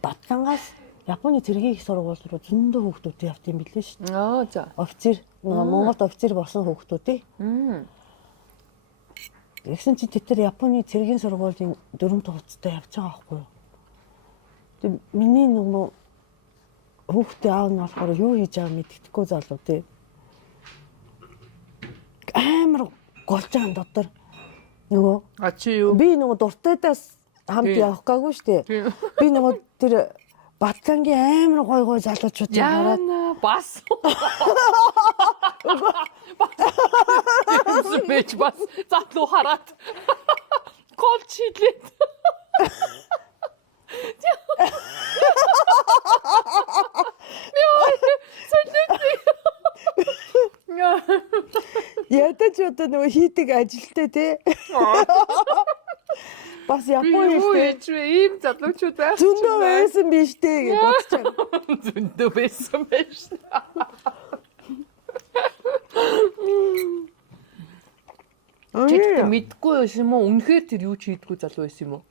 Батлангаас Японы цэргийн их сургууль руу зөндөө хүүхдүүд явт юм билээ штэ. За. Офицер нөгөө Монголд офицер болсон хүүхдүүд. Тэгсэн чинь тэр Японы цэргийн сургуулийн 4 дахь хуцтай явж байгаа байхгүй юу. Тэг миний нөгөө хүүхдээ аав нь болохоор юу хийж байгааг мэддэхгүй залуу тий. Амар голж байгаа дотор нөгөө Чи юу? би нөгөө дуртайдаас хамт явах гаагүй штэ. Би нөгөө тэр Батлангийн амар гой залуучууд хараад Яана бас. Зүмэж бас залуу хараад гол чиглээд. ядаж одоо нөгөө хийдэг ажилтай те. Бас Япон Юу штэ. ийм залуучууд байх. Зөндөө байсан биш те гэж бодчихсан. Зөндөө байсан байж. Чи мэдгүй байсан юм уу? Үнэхээр тэр юу ч хийдэггүй залуу байсан юм уу?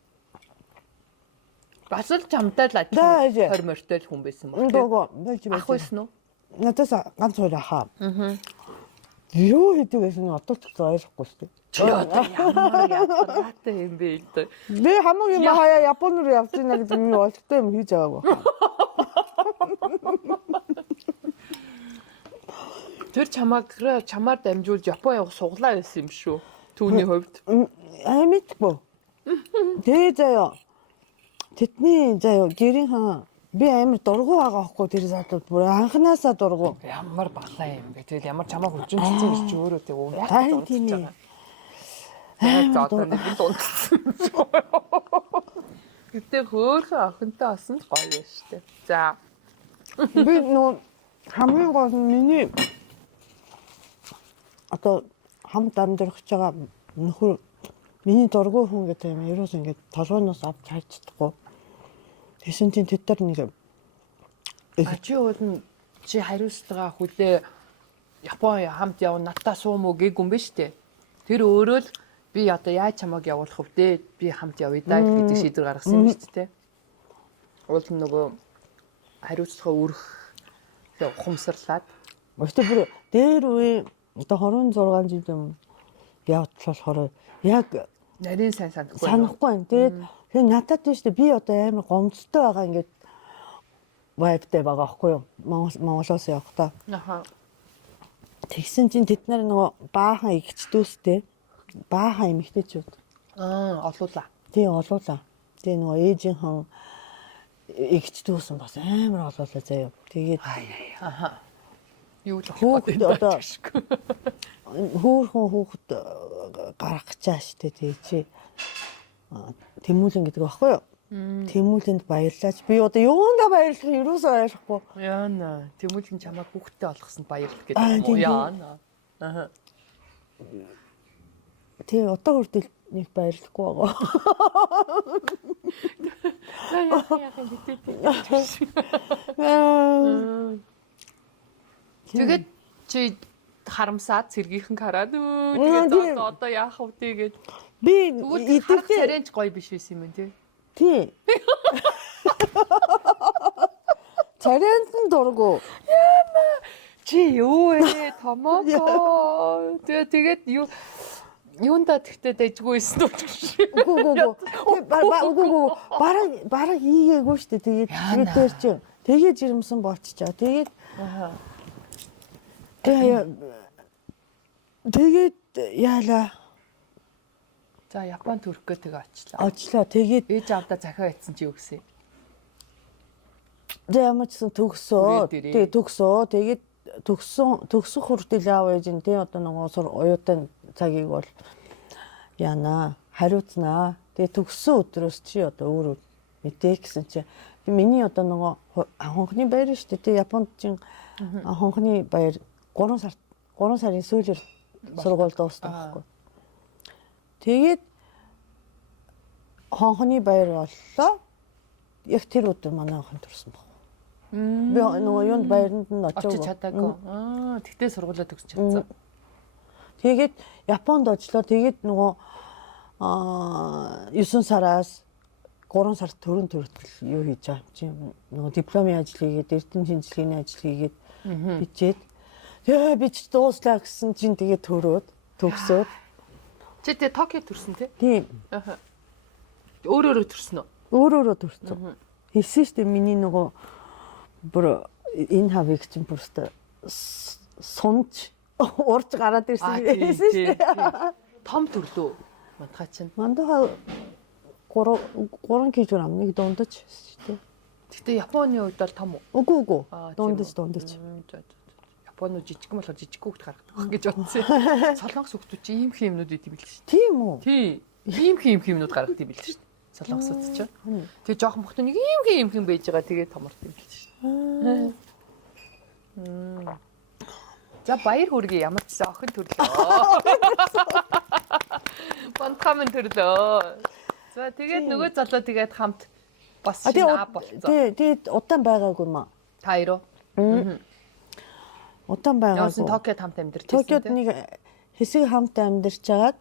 Бас л чамтай л Да, ажил 20 морьтой л хүн байсан юм Гоо байж Ах байсан уу? Надаас ганц хоёр ахаа. Юу хийдэг байсан нь одоо ч ойлгохгүй шүү дээ. Чи одоо ямар ядаргаатай юм бэ л дээ. Би хамгийн хаяа Япон руу явж байна гэдэг нь ойлгохтой юм хийж байгаагүй. Тэр чамаар дамжуулж Япон явах суглаа байсан юм шүү. Түүний хувьд. Мэдгүй. Тэгээ заяа. Тэдний заяа гэрийн хаан би амар дургу байгаа байхгүй тэр залууд бүр анханасаа дургу. Ямар балаа юм бэ? Тэгэл ямар чамаа хүлжин цэцэн гэж чи өөрөө тэг уу. Харин тийм ээ. За одоо нэг дундсан. Гэтэ хөөхөн охинтой осон л гоё юм шүү дээ. За. Би нөө хамгийн гол нь миний одоо хамт амьдрах байгаа нөхөр миний дургу хүн гэдэг юм ерөөс ингэ толгойноос авч хайчихдаггүй. Тэсэн чинь тэд нар нэг Чи бол чи хариуцлага хүлээ Япон хамт явна надтай суум уу гээгүй юм ба штэ. Тэр өөрөө л би одоо яаж чамайг явуулах вэ? Би хамт явъя даа гэдэг шийдвэр гаргасан юм шүү дээ. Уул нь нөгөө хариуцлага өрөх ухамсарлаад. Өстө бүр дээр үе одоо 26 жил юм явдал болохоор яг нарийн сайн санахгүй. санахгүй байна. Тэгээд надад тийш би одоо амар гомцтой байгаа ингээд вайбтай байгаа байхгүй юу? Монголоос явахдаа. Аха. Тэгсэн чинь тэд нар нөгөө баахан игчдүүстэй баахан эмэгтэйчүүд. Олуулаа. Тийм олуулаа. Тэгээ нөгөө ээжийнхэн игчдүүсэн бас амар олуулаа заяа. Тэгээд Аха. Юу л хүүхэд одоо хөөхөн хүүхэд гарах гэж штэ тэгээ чи Тэмүүлэн гэдэг байхгүй юу? Тэмүүлэнд баярлаач. Би одоо юунда баярлах юусоо ойлгохгүй. Яана. Тэмүүлэн чамайг хүүхдтэй болгосонд баярлах гэдэг юм уу? Яана. Аха. Тэг одоо хүртэл нэг баярлахгүй байгаа. Яахан тэгээд чи харамсаад цэргийнхэн хараад тэгээд одоо яах вэ тэгээд би идэх царайч гоё биш байсан юм тий. Тий. Царайнд нь дургу. Яна. Чи юу вэ? Томооко. Тэгээд юунда тэгтээ дэжгүйсэн үү? Үгүй бараг хийгээгүй шүү дээ. Тэгээд дээр чи тэгээд жирэмсэн болчихоо. Тэгээд яалаа. За Японд төрөх гээ тэгээ Очлоо. Тэгээд ээж авдаа захиа айтсан чи юу гэсэн? Ямар ч сан төгсөө. Тэгээд төгсөх хүртэл аав ээж нь тий одоо нөгөө оюутан цагийг бол яана хариуцнаа. Тэгээд төгссөн өдрөөс чи одоо өөрөө мэдээ гэсэн чи миний одоо нөгөө хонхны баяр шүү дээ тий Японд чинь хонхны баяр 3 сарын сүүлээр сургууль дууссан байхгүй. Тэгээд хонхны баяр боллоо. Яг тэр өдөр манай охин төрсөн баг. Би нөгөө юунд баяранд нь очиж чадаагүй. Тэгтээ сургуулаа төгсч чадсан. Тэгээд Японд очлоо. Тэгээд нөгөө 9 сараас 3 сард төрөл юу хийж байгаа юм чи нөгөө дипломын ажил хийгээд эрдэм шинжилгээний ажил хийгээд бичээд би ч дууслаа гэсэн чинь тэгээд төгсөөд чи тэгээ Токиод төрсөн тий? Тийм. Өөрөөрөө төрсөн үү? Өөрөөрөө төрсөн. Хэлсэн шүү дээ миний нөгөө бүр энэ хавыг чинь бүрстэ сунж урж гараад ирсэн хэлсэн шүү дээ. Том төрлөө мантаа чинь. Мандаа 3 кг амныг дундаж шүү дээ. Гэтэ Японы үед бол том уу? Үгүй. Дундаж. Японууд жижиг болохоор жижиг хүүхд гаргадаг гэж бодсон. Солонгос хүүхдүүд чи ийм юмнууд идэм билээ шүү. Тийм үү? Тий. Ийм юмнууд гаргадаг юм билээ шүү. Солонгосууд ч. Тэгээ жоохон бохтой нэг ийм байж байгаа тэгээ томорт юм билээ шүү. За баяр хүргэе ямар ч охин төрлөө. Бантхамын төрлөө. За тэгээд нөгөө залуу тэгээд хамт бас шинэ болцсон. Тэгээд удаан байгаагүй маа. Та хоёроо. Удаан байгаагүй. Яасан Токиод хамт амьдарч байсан. Токиод нэг хэсэг хамт амьдарч хагаад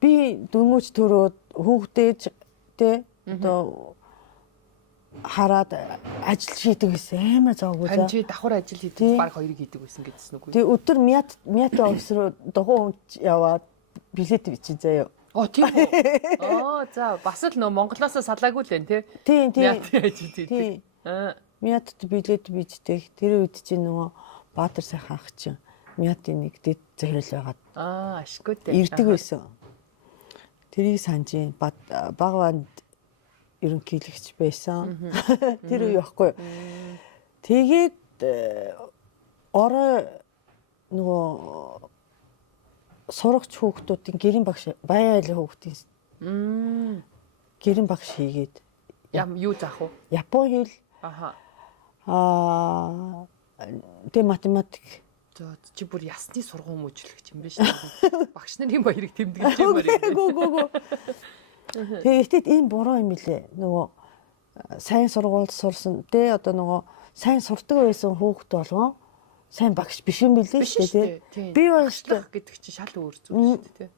би дөнгөж төрөөд хүүхдээж тэ одоо хараад ажил шийдэг гэсэн амар завгүй за. Чи давхар ажил хийдэг баг хоёрыг хийдэг байсан гэдсэн үгүй. Тэгээ өдөр мят офис руу дохоо яваад билет бичиж заяа. Тийм үү. За бас л нөө Монголоос салаагүй л байна тий. Тийм. Мятд билет бичдэг. Тэр үед чинь нөгөө Баатар сайхан ах чинь мятын нэг дэд захирал байгаад ашиггүй дээ. Ирдэг байсан. Тэрийг санджийн Багванд ерөнхийлөгч байсан. Тэр үе явахгүй. Тэгээд орой нөгөө сурагч хүүхдүүдийн гэрийн багш баян айлын хүүхдийн гэрийн багш хийгээд юу заах вэ? Япон хэл тэ математик. Чи бүр ясны сургууль мөжлөгч юм биш үү? Багш нарын баярыг тэмдэглэж юм байна. Гүү. Тэгээд энэ буруу юм билэ. Нөгөө сайн сургуульд сурсан тэ одоо нөгөө сайн сурдаг байсан хүүхд болгон сайн багш биш юм билээ шүү дээ. Би багшлах гэдэг чи шал өөр зүйл шүү дээ.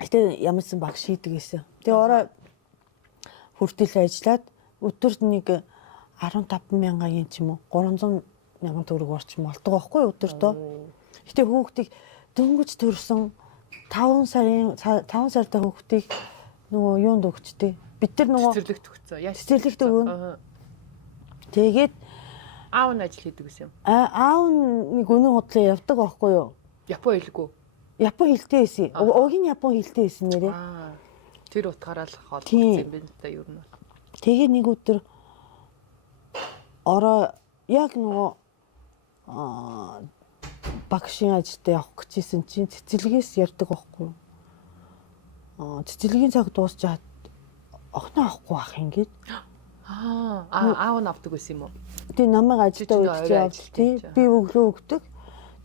Гэтэ ямарсан багш хийдэг гэсэн. Тэгээ орой хүртэл ажиллаад өдөрт нэг 15,000 yen ч юм уу 300,000 төгрөг орчим болдог байхгүй өдөртөө. Гэтэ хүүхдийг дөнгөж төрсөн 5 сартай хүүхдийг нөгөө юунд өгчтэй. Бид нар нөгөө цэцэрлэгт өгцөө. Цэцэрлэгт өгөн. Тэгээд аав нь ажил хийдэг гэсэн юм. Аав нь нэг өнөө худлаа явдаг байхгүй юу? Япон хэлгүй. Япон хэлтэй байсан. Угийн Япон хэлтэй байсан нэрээ. Тэр утгаараа л холбогдсон юм байна да ер нь. Тэгээ нэг өдөр ороо яг нөгөө багшийн ажилд явах гэжсэн чинь цэцэрлэгээс ярьдаг байхгүй юу? Цэцэрлэгийн цаг дуусчаад охиноо авахгүй байх ингээд. Аав нь авдаг байсан юм уу? Тэгээ намайг ажилдаа өгч явж тий. Би өглөө өгдөг.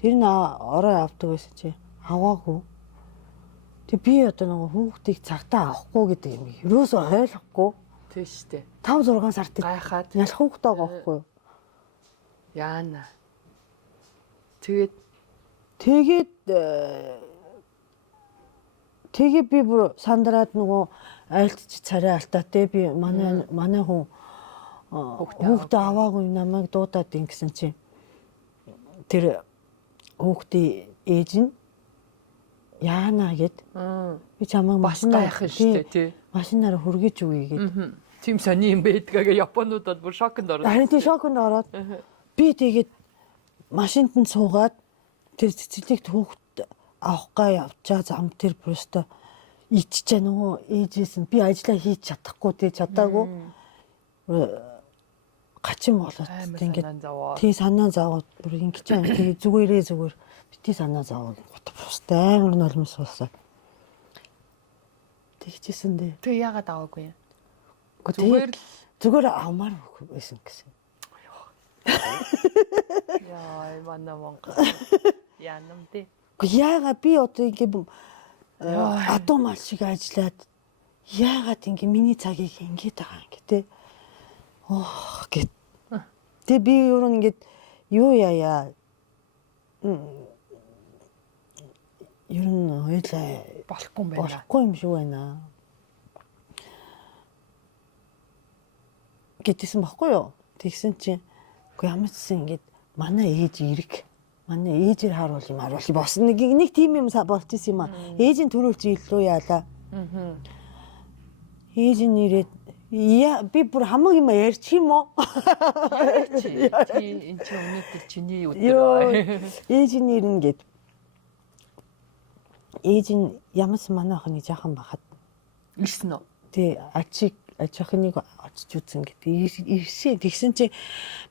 Тэр нь орой авдаг байсан чи аваагүй. Тэгээ би одоо нөгөө хүүхдийг цагтаа авахгүй гэдэг юм ерөөсөө ойлгохгүй. Тийм шүү дээ. 5-6 сард гайхаад ялах хүүхдтэй байгаа байхгүй юу? Яана. Тэгээ би бүр сандраад нөгөө айлтч царай алтаатай би манай хүн хүүхдээ аваагүй намайг дуудаад ингэсэн чи тэр хүүхдийн ээж нь яана гэд би чамайг бас машинаар гайх шүү дээ тий. машинаар хүргэж өгье гэд. Тийм сони юм байдгаа Японууд бол бүр шоконд ороод. Харин тий шоконд ороод би тэгээд машинд нь суугаад тэр цэцэрлэгт хүүхд авахгаа явчаа зам тэр просто иччихэ нөгөө ээжээс нь би ажиллаа хийж чадахгүй тий чадаагүй гачин болоод ингээд тий санаа зовоод бүр ингэж юм тий зүгээр бити санаа зовоод просто амар нулимс болсон. Тэгчихсэн дээ. Тэг яагаад аваагүй юм? Зүгээр авмаар байсан гэсэн. Яа, манай Монгол. Янам дээ. Яагаад би одоо ингэ адуу мал шиг ажиллаад яагаад ингэ миний цагийг ингэж байгаа юм гэ тэ. Гэт. Тэ би юу ингэ юу яа. Ер нь ойлаа болохгүй юм байна. Болохгүй юм шиг байна. Гэтсэн баггүй юу? Тэгсэн чинь үгүй ямар ч гэсэн ингэж манай ээж ирэх. Манай ээжээр харуул юм босно. Нэг тийм юм болж исэн юм аа. Ээж нь төрүүлж илүү яалаа. Ээж нь ирээд би бүр хамаг юм ярьчих юм уу? Тий, энэ чинь өнөөдөр чиний өдөр. Ээж нь ирнэ гэд. Ээж нь ямаас манай охины жаахан бахад ирсэн үү? Тий, аж охиныг очиж үзэн гэдэг. Ирсэн. Тэгсэн чи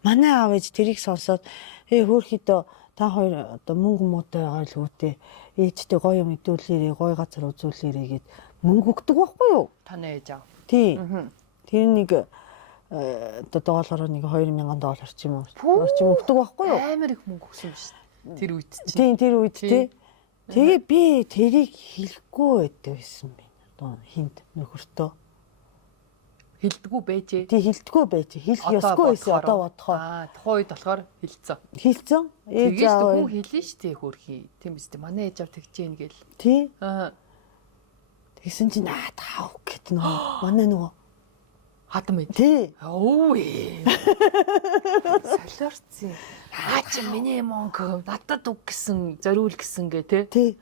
манай аав ээж тэрийг сонсоод хөөхөдөө та хоёр одоо мөнгө муутай байгаа л үүтэй. Ээжтэй гоё юм идүүлээрээ, гоё газар үзүүлээрээ гэд мөнгө өгдөг байхгүй юу? Танай ээж аав. Тий. Тэр нэг одоо доллараар нэг $2000 ч юм уу. Орчим өгдөг байхгүй юу? Амар их мөнгө өгсөн биз. Тэр үед чинь. Тий, тэр үед тий. Тэгээ би тэрийг хэлэхгүй байдаг байсан бэ. Одоо хинт нөхөртөө. Хилдэггүй байжээ. Тий, хилдэггүй байж. Хэлэх ёсгүй байсан одоо бодохоо. Тухайн үед болохоор хилцэн. Хэлцэн. Ээж аав хүн хэлнэ шүү дээ хөрхий. Тийм биз дээ. Манай ээж аав тэгж гин гээл. Тий. Тэгсэн чинь таав гэт нөгөө манай нөгөө хатам байд. Тий. Оо ээ. Солиорцсон. Чи миний мөнгө надад үг гэсэн, зориул гэсэн гэ тэ. Тий.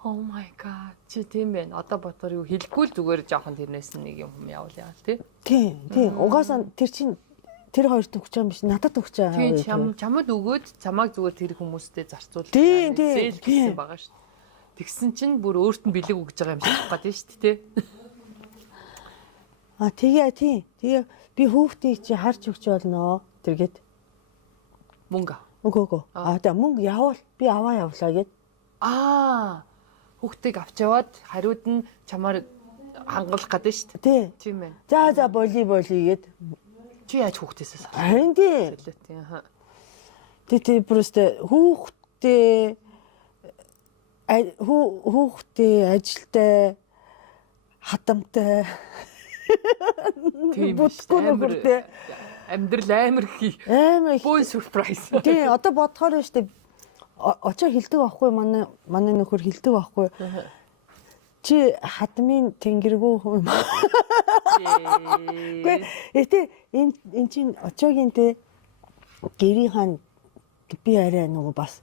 Oh my god. Чи тийм байна. Одоо бодохоор юу хэлэхгүй л зүгээр жоохон тэрнээс нэг юм явуулъя тий. Тий. Угаасаа тэр чинь тэр хоёрт өгч байгаа юм биш. Надад өгч байгаа. Тий, чамд өгөөд чамайг зүгээр тэр хүмүүстэй зарцуул. Тий. Зээлсэн байгаа шүү. Тэгсэн чинь бүр өөрт нь бэлэг өгж байгаа юм шиг гадаг шүү дээ тий. Тэгээ би хүүхдийг чи харж өгч болно тэргээд мөнгө. Үгүй. Тэгээ мөнгө явуул би аваа явлаа гэд. Хүүхдийг авч яваад хариуд нь чамаар хангалах гэдэг шүү дээ. Тий. Тийм ээ. За боли гэд. Чи яаж хүүхдээсээ салах? Харин тий. Тий просто хүүхдээ ажилтай хатамтай тийм бүтгүүртэй амьдрал амар их бой surprise. Тий одоо бодохоор штэ очоо хилдэг байхгүй манай нөхөр хилдэг байхгүй. Чи хатмын тэнгэргүй юм. Гэхдээ энэ чинь очоогийн те гэрийн хаан би арай нөгөө бас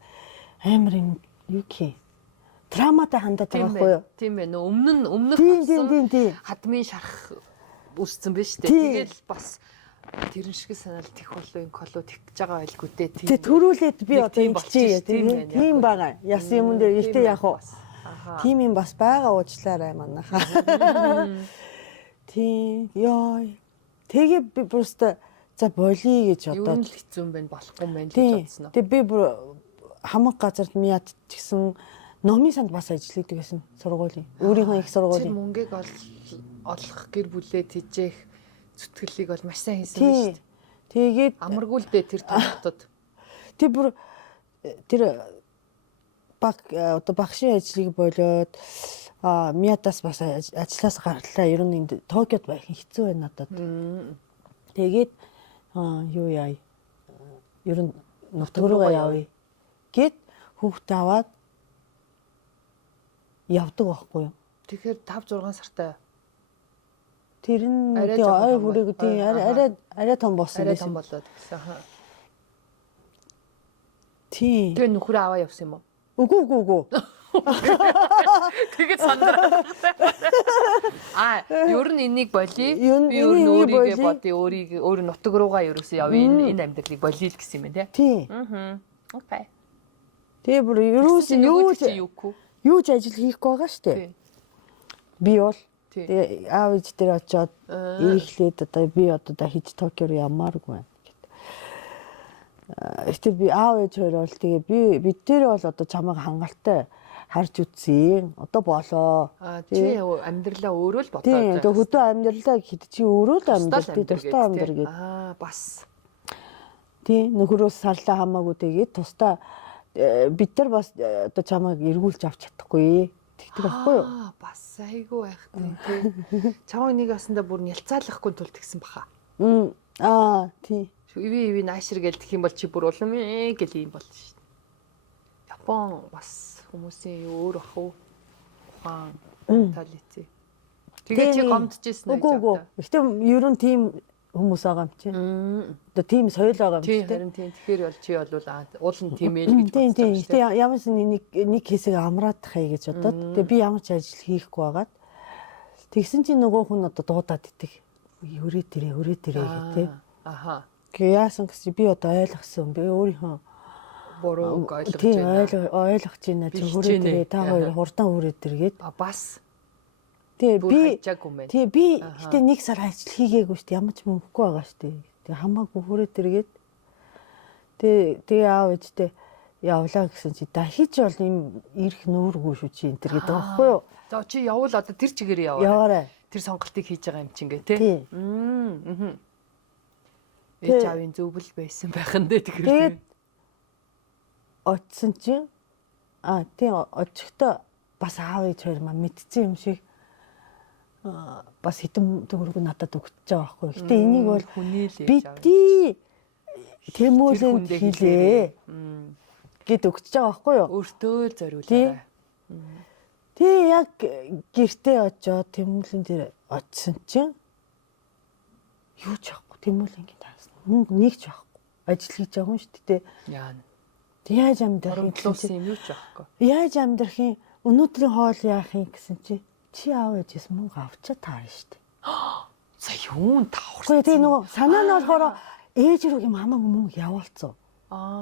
амар юм юу гэх драматай хандаад байгаа байхгүй юу? Тийм ээ. Өмнөх хадмын шарах үсцэн биш үү? Тэгэл бас тэрэн шиг санаал тех болоо юм коло тэгж байгаа байлгүй дээ. Тэг төрүүлээд би одоо юм чий тийм байгаа. Яс юм дээр ихтэй яах вэ? Тийм юм бас байгаа уучлаарай манайхаа. Тийм ёо. Тэгээ би просто за болий гэж одоо юу л хэцүү юм байна болохгүй юм байна гэж бодсон. Тэг би бүр хамаг газарт миад ч гэсэн номын санд бас ажилладаг гэсэн сургуулийн. Өөрийнхөө их сургуулийн. Мөнгөийг олох гэр бүлээ тижээх зүтгэлийг бол маш сайн хийсэн байна шүү дээ. Тэгээд амаргүй л дээ тэр тохиолдод. Тэг бүр тэр багшийн ажлыг болоод миадаас бас ажлаас гарлаа. Ер нь энд Токиод байх хэцүү байна надад. Тэгээд юу яа. Ер нь нутаг руугаа явъя гэд хүүхдээ аваад явдаг байхгүй юу. Тэгэхээр 5-6 сартай. Тэр нь ой хүрээгүй арай том болсон байсан. Арай том болоод гэсэн. Тийм. Тэгээ нөхрөө аваа явсан юм уу? Үгүй. Тэгээд сандраа. Ер нь энийг болий. Би Ер нь ер нь энийг өөрийгөө болий. бодъё. Өөр нутаг руугаа ерөөсөө явъя. Энэ амьдралыг болий л гэсэн юм байна тий. Тийм. Окей. Тэгээ бүр ерөөс юу ч ажил хийхгүй байгаа шүү дээ. Би бол тэгээ аав ээж дээр очиод ирэхлээд одоо би одоо хийж Токиор ямааргүй байна. Гэтэ би аав ээж хоёр бол тэгээ бид дээр бол одоо чамайг хангалттай харж үзье. Одоо болоо. Чи амьдралаа өөрөө л бодоод байгаа. Тэгээ хөдөө амьдралаа хэд чи өөрөө л амьдрал тий тусдаа амьдрал гэдэг. Бас. Тий нөхрөөс сарлаа хамаагүй тэгээд тусдаа бид нар бас одоо чамайг эргүүлж авч чадахгүй. Тэгдэг байхгүй юу? Бас айгүй байхтай тий. Чамайг нэг ясандаа бүр нялцаалахгүй тул тэгсэн баха. Тий. Иви наашир гэлдэх юм бол чи бүр улам гэл юм болно шүү дээ. Япон бас хүмүүсийн өөр ах уу? Ухаан менталити. Тэгээ чи гомдчихсэн үү? Үгүй. Гэтэ ер нь тийм хүмүүс байгаа юм чи. Одоо тийм соёл байгаа юм чи. Харин тийм. Тэгэхээр бол чи бол уул нь тийм ээ гэж бодож байна. Тийм. Ямар ч нэг хэсэг амраадах хай гэж бодоод. Тэгээ би ямар ч ажил хийхгүй байгаад. Тэгсэн чи нөгөө хүн одоо дуудаад идэх. Өрөө дээрээ гэдэг. Гэ яасан гэсэн би одоо ойлгосон. Би өөрийнхөө буруу ойлгож байна. Тийм ойлгож байна. Чи хүрээ дээрээ та хоёр хурдан хүрээ дээргээд. Бас. Тэгээ би гэтээ нэг сар ажил хийгээгүй шүү дээ. Ямар ч мөнгөгүй байгаа шүү дээ. Тэгээ хамаагүй хүрээ дээргээд. Тэгээ аав ээжтэй явлаа гэсэн чи дахиж бол юм ирэх нүүргүй шүү чи энэ төр гэдэг байхгүй юу? За чи явуул одоо тэр чигээр яваарай. Тэр сонголтыг хийж байгаа юм чинь гээ тий. Ээж аавын зөвлөл байсан байх нь дээ тэгэхээр. Очсон чинь тийм очихдоо бас аав ээж хоёр маань мэдсэн юм шиг бас хэдэн төгрөг надад өгч байгаа байхгүй. Гэтэ энийг бол бидний тэмүүлэнд хийлээ гэд өгч байгаа байхгүй юу? Өөртөө л зориулаарай. Тэгээ яг гэртээ очоод тэмүүлэн дээр очсон чинь юу ч байхгүй тэмүүлэнгийн таасан. Мөнгө нэг ч байхгүй. Ажил хийж байгаа юм шүү дээ. Яана. Яаж амьдрах юм юу ч байхгүй. Яаж амьдрах юм? Өнөөдрийн хоол яах юм гэсэн чи аав ээжээс мөнгө авчаад таарна шүү дээ. За юун тавхар. Тэгээ нөгөө санаа нь болохоор ээж рүү юм хамаагүй мөнгө явуулцсан.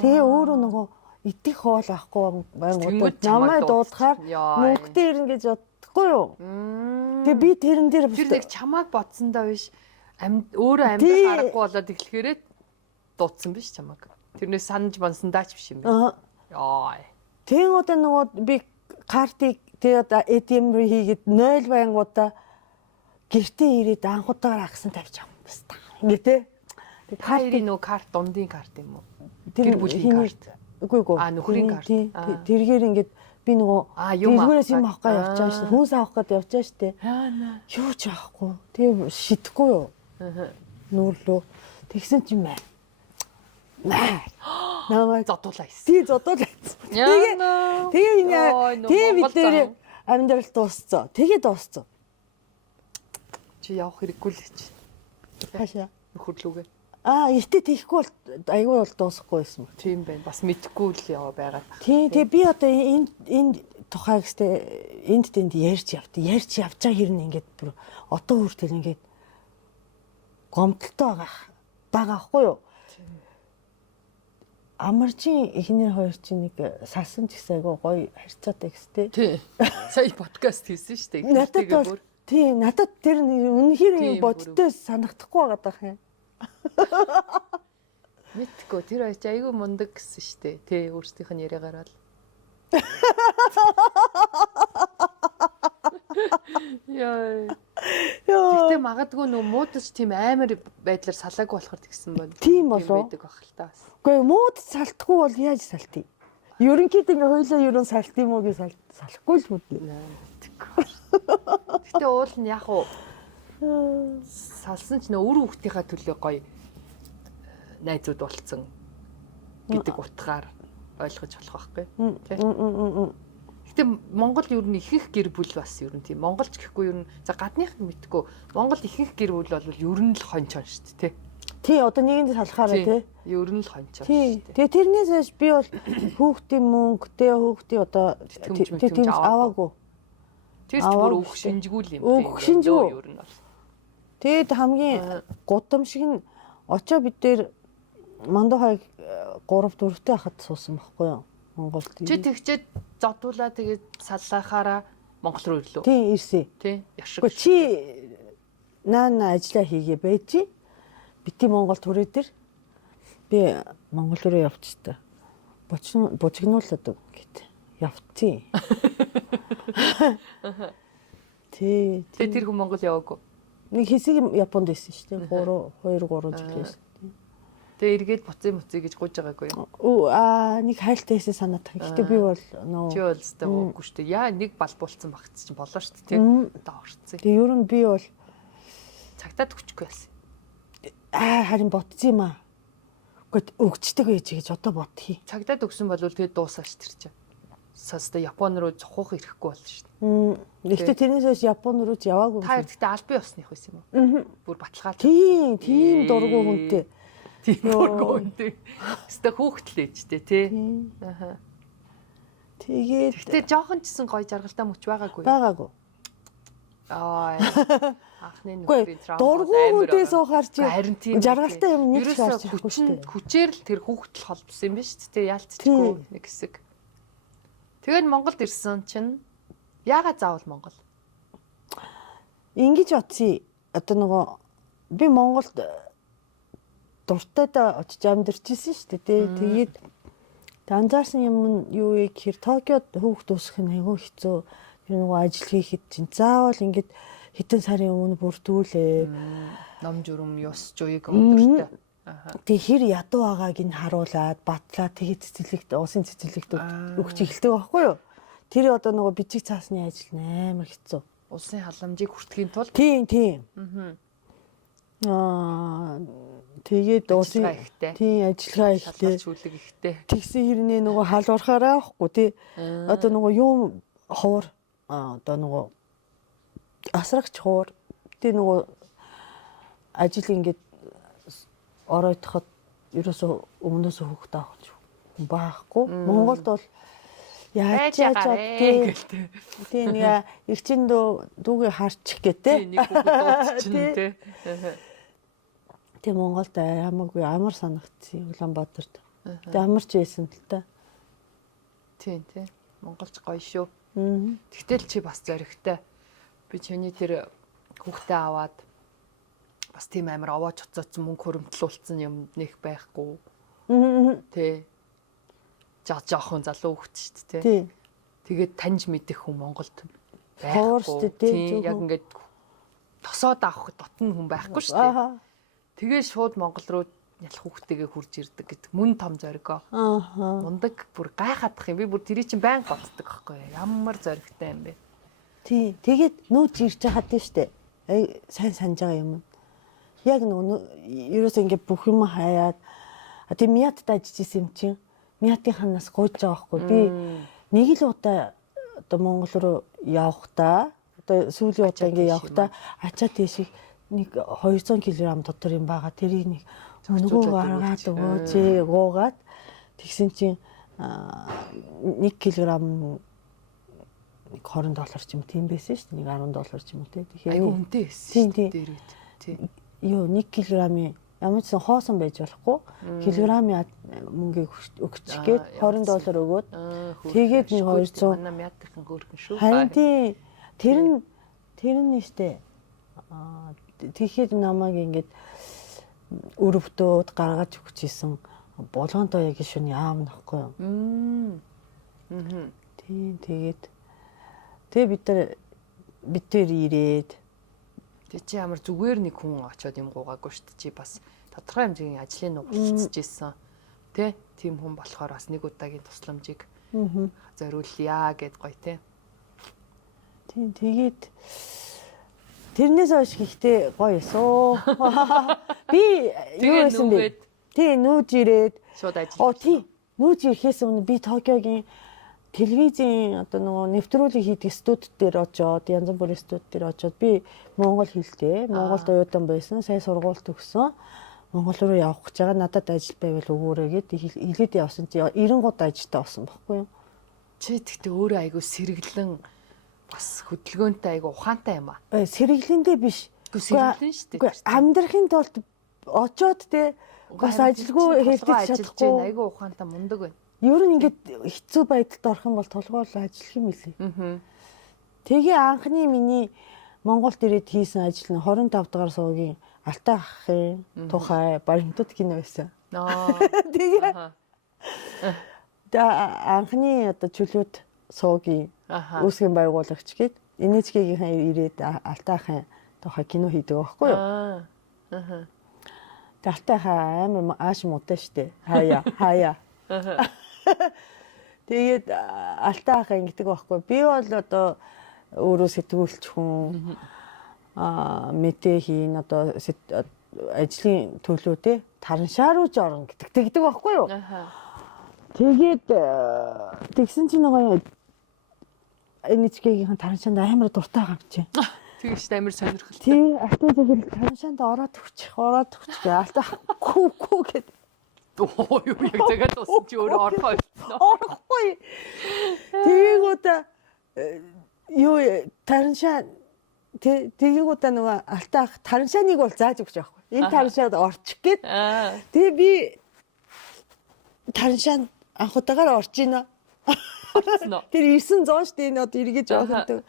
Тэгээ өөрөө нөгөө идэх хоол авахгүй байнгут намайг дуудахаар мөнгөтэй ирнэ гэж бодохгүй юу? Тэгээ би тэрэн дээр тэр нэг чамааг бодсондоо биш өөрөө амьдрах аргагүй болоод эхлэхээрээ дуудсан биш чамааг. Тэрнээс санаж бонсондаач биш юм байна. Яа. Тэгэн удаа нөгөө би картыг тэгээд ATM руу хийгээд 0 байнгуудаа гэртээ ирээд анхудаар агсан тавьж авах юм байна. Ингээ тэ. Картын нөгөө карт дундын карт юм уу? Гэр бүлийн карт. Үгүй. Нөхрийн карт. Тэргээр ингээд би нөгөө дэлгүүрээс юм авах гэж явж байгаа шүү. Хүнс авах гэж явж байгаа шүү дээ. Юу ч авахгүй. Тэгээ шидэхгүй юу? Нүүрлөө. Тэгсэн чинь маа. Намайг зодуулаа хийсэн. Тий зодуулаа хийсэн. Тэгээ бид нэр амьдрал дууссан. Тэгээ дууссан. Чи явах хэрэггүй л гэж. Хаашаа? Нөхөрлөөгөө. Эртээ тийхгүй бол айгүй бол дуусахгүй байсан. Тийм байна. Бас мэдхгүй л яваа байгаа. Тэгээ би одоо энэ тухай гэстэй энд тэнд ярьж явж байгаа хэрнээ ингээд бүр одоо хүртэл ингээд гомдолтой байгаа хгүй юу? Амарчин эхнэр хоёр чинь нэг салсан ч гэсэн айгүй гоё харьцаатай гэстэй. Тий. Сая подкаст хийсэн шүү дээ. Надад тэр үнэхээр бодтой санагдахгүй байгаа даа юм. Мэдгүй тэр аяч айгүй мундаг гэсэн шүү дээ. Тий өөрсдийнх нь яриагаар л. Яа. Гэтэ магадгүй нөө муудаж тийм амар байдлаар салаагүй болохоор тэгсэн байна. Тийм болов. Байдаг бах л та бас. Үгүй мууд салтгүй бол яаж салтыг? Ерөнхийд ингээ хойлоо ерөн салт юм уу гэж салахгүй л бүднэ. Гэтэ уул нь яг уу салсан ч нөө үр хүүхдийнхаа төлөө гоё найзууд болцсон гэдэг утгаар ойлгож болох байхгүй тий. Гэтэ Монгол ер нь ихэнх гэр бүл бас ер нь тийм монголч гэхгүй ер нь за гадных мэдгүй Монгол ихэнх гэр бүл бол ер нь л хончон шүү дээ тий. Тий одоо нэгэнд салахаараа тий. Ер нь л хончоо Тий. шүү дээ. Тэгээ тэрнээс хойш би бол хүүхдийн мөнгөтэй хүүхдийн одоо Тэтгэмж аваагүй. Тэр ч бүр өөх шинжгүүл юм өөх шинжгүй. Ер нь бол. Тэгээд хамгийн гудамшиг нь очоо бид дээр мандуу хаяг 3 4-тэй хахад суусан байхгүй юу? Монголд. Чи тэгчээд зодуулаа тэгээд саллахаараа Монгол руу ирлээ. Тий ирсэн. Тий. Яшиг. Гэхдээ чи наана ажиллаа хийгээ байж бити Монгол төрөө дээр би Монгол руу явчихсан. Бужигнуулаад гэт явцیں۔ Тий. Тэгээд тэр хүн Монгол яваагүй. Нэг хэсэг Японд байсан шүү дээ. 2 3 жил байсан. Тэгээ эргээд буцын гэж гуйж байгаагүй юу? Нэг хайлттай хэсэг санаад таг. Гэтэ би бол чи бол өстэй уугүй шүү дээ. Яа нэг балбуулсан багц чинь болоо шүү дээ. Одоо орцсон. Тэгээ ер нь би бол цагтаад өчөхгүй байсан. Харин ботсон юм аа. Гэхдээ өгчдөг байж гэж одоо бодхий. Цагтаад өгсөн бол тэгээд дуусаач тэр чинь. Саста Япон руу зохих ирэхгүй болно шүү дээ. дээ. Гэхдээ тэрнээс хойш Япон руу яваагүй. Та гэхдээ албан ёсных байсан юм уу? Бүр баталгаа. Тийм дургу хүнтэй. Тийм дургу хүнтэй. Өстө хүүхдэл ээж дээ тий. Аха. Тэгээд гэхдээ жоохон ч гэсэн гоё жаргалтай мөч байгаагүй. Байгаагүй. Анхны нөхрийн траuma. Дургу хүнтэй суухаар чи жаргалтай юм нэг харж байхгүй шүү дээ. Хүчээр л тэр хүүхдэл холбосон юм ба шүү дээ. Яалтчгүй нэг хэсэг. Тэгээд Монголд ирсэн чинь яагаад заавал Монгол? Ингэж утсаа одоо нөгөө би Монголд дуртайдаа очиж амьдарчсэн шүү дээ. Тэгээд анзаарсан юм нь юу вэ гэхээр Токиод хүүхд өсгөх нь айгүй хэцүү. Тэр нөгөө ажил хийхэд чинь заавал ингэж хэдэн сарын өмнө бүрдүүлээ. Ном журам ёс жуйг өндөртэй. Тэг хэр ядуу байгааг нь харуулад батлаа тэгээд цэцэрлэгт усын цэцэрлэгт өгч эхэлдэг байхгүй юу? Тэр одоо нөгөө бичиг цаасны ажил амар хэцүү. Улсын халамжийг хүртэхийн тулд тийм. Тэгээд усын ажиллагаа ихтэй. Шүүлэг ихтэй. Тэгсэн хэрнээ нөгөө халуурахаараа авахгүй тий. Одоо нөгөө юм ховор одоо нөгөө асрагч ховор тий нөгөө ажил ингээд оройтоход ерөөсөө өмнөөс хүүхд авах байхгүй. Монголд бол яаж тий нэг эрчин дүүгээ харчих гээтэй. Нэг хүүхд дуудчихна тий. Тэ Монголд ямаагүй амар санагдсан Улаанбаатарт. Тэ амарч байсан л та. Тий. Монголч гоё шүү. Тэгтэл чи бас зоригтой. Би чиний тэр хүүхдээ аваад бас тийм амар овоож хоцооцсон мөнгө хөрөмтлүүлсэн юм нэх байхгүй. Тэ. Жоохон залуу хүүхд шүү дээ тий. Тэгээд таньж мэдэх хүн Монголд байхгүй. Тий. Яг ингээд тосоод авах дотн хүн байхгүй шүү дээ. Тэгээ шууд Монгол руу ялах хүүхдтэйгээ хурж ирдэг гэдэг мөн том зоригоо. Мундаг бүр гайхадах юм. Би бүр тэрий чинь байн боддог байхгүй юу? Ямар зоригтой юм бэ? Тий. Тэгээд нүүж ирж хаад нь штэ. Сайн санаж байгаа юм. Яг нөгөө ерөөсөө ингээд бүх юм хаяад тэг Миятад ажиллаж исэн юм чинь Миятын ханаас гуйж байгаа байхгүй. Би нэг л удаа одоо Монгол руу явахдаа одоо сүүлийн удаа ингээд явахдаа ачаа тийшээ нэг 200 кг дотор юм байгаа. Тэрийг нэг нөгөө гаргаад өгөөч гуугаад тэгсэн чинь 1 кг $20 ч юм тийм байсан шүү дээ. Нэг $10 ч юм уу те. Тэгэхээр айгүй үнэтэй байсан шүү дээ. Тийм. Юу 1 кг-ийн ямар ч сан хоосон байж болохгүй. Килограммын мөнгийг өгч гээд $20 өгөөд тэгээд нэг 200 манай мятхан хөөрхөн шүү. Харин тэр нь штэ. Тэгэхэд намайг ингээд өрөвдөөд гаргаж өгчээсэн болгоонтой яг шүний аав нөхгүй юу. Тийм тэгээд бид тэр ирээд тэг чи ямар зүгээр нэг хүн очиод юм гуугаагүй шүү дээ. Чи бас тодорхой хэмжээний ажлын нугалцж ийсэн. Тэ? Тийм хүн болохоор бас нэг удаагийн тусламжийг зориулъя гэд гоё те. Тийм тэгээд тэрнээс хойш ихтэй гоё эсөө. Би юу байсан бэ? Тий нүүж ирээд шууд ажиллаж. Тий нүүж ирэхээс өмнө би Токиогийн телевизийн одоо нөгөө нэвтрүүлэг хийдэг студид дээр очоод янз бүрийн студид дээр очоод би монгол хэлтэй Монголд оюутан байсан, сайн сургууль төгссөн. Монгол руу явах гэж байгаа. Надад ажил байвал өгөөрэй гэд хэлээд явсан чи 90 ажилтаа болсон байхгүй юу? Чи тэгтээ өөрөө айгу сэргэлэн бас хөдөлгөөнтэй айгу ухаантай юм аа. Сэргэлэндээ биш. Сэргэлэн шүү дээ. Амьдрахын тулд очоод те бас ажилгүй хэлдэж чадахгүй. Айгу ухаантай мундаг байна. Ер нь ингээд хэцүү байдалд орох юм бол толгойлоо ажиллах юм билээ. Аа. Тэгээ анхны миний Монголд ирээд хийсэн ажил нь 25 дугаар суугийн Алтай ахын тухай баримтат кино байсан. Тэгээ анхны одоо чөлөөт суугийн үүсгэн байгуулагч гээд NHK-ийн ирээд Алтай ахын тухай кино хийдэг байхгүй юу? Алтай ахаа амар ааш муутай штэ. Хаяа. Тэгээд Алтай ахаа ингэдэг байхгүй. Би бол одоо өөрөө сэтгүүлч хүн мэдээ хийн одоо ажлын төлөөтэй тараншааруулж орно тэгдэг байхгүй юу? Тэгээд тэгсэн чинь нөгөө NHK-ийн тараншаанд амар дуртай байгаа юм чи. Тэгэж амар сонирхолтой. Тий, алтан зэрэг тараншаанд ороод өгчих гэ. Алтай гүү гэд. Оо юу яг тэгээд дууссан чи өөрөө орохоо. Орохгүй. Тэгээгүүтээ юу тараншаа тэгээгүүтээ нөгөө Алтай ах тараншааныг бол зааж өгч байхгүй. Энэ тараншаад орчих гээд. Тэгээ би тараншаанд анх удагаар орж ийна. Тэр 900 шүү дээ энэ одоо эргэж явах.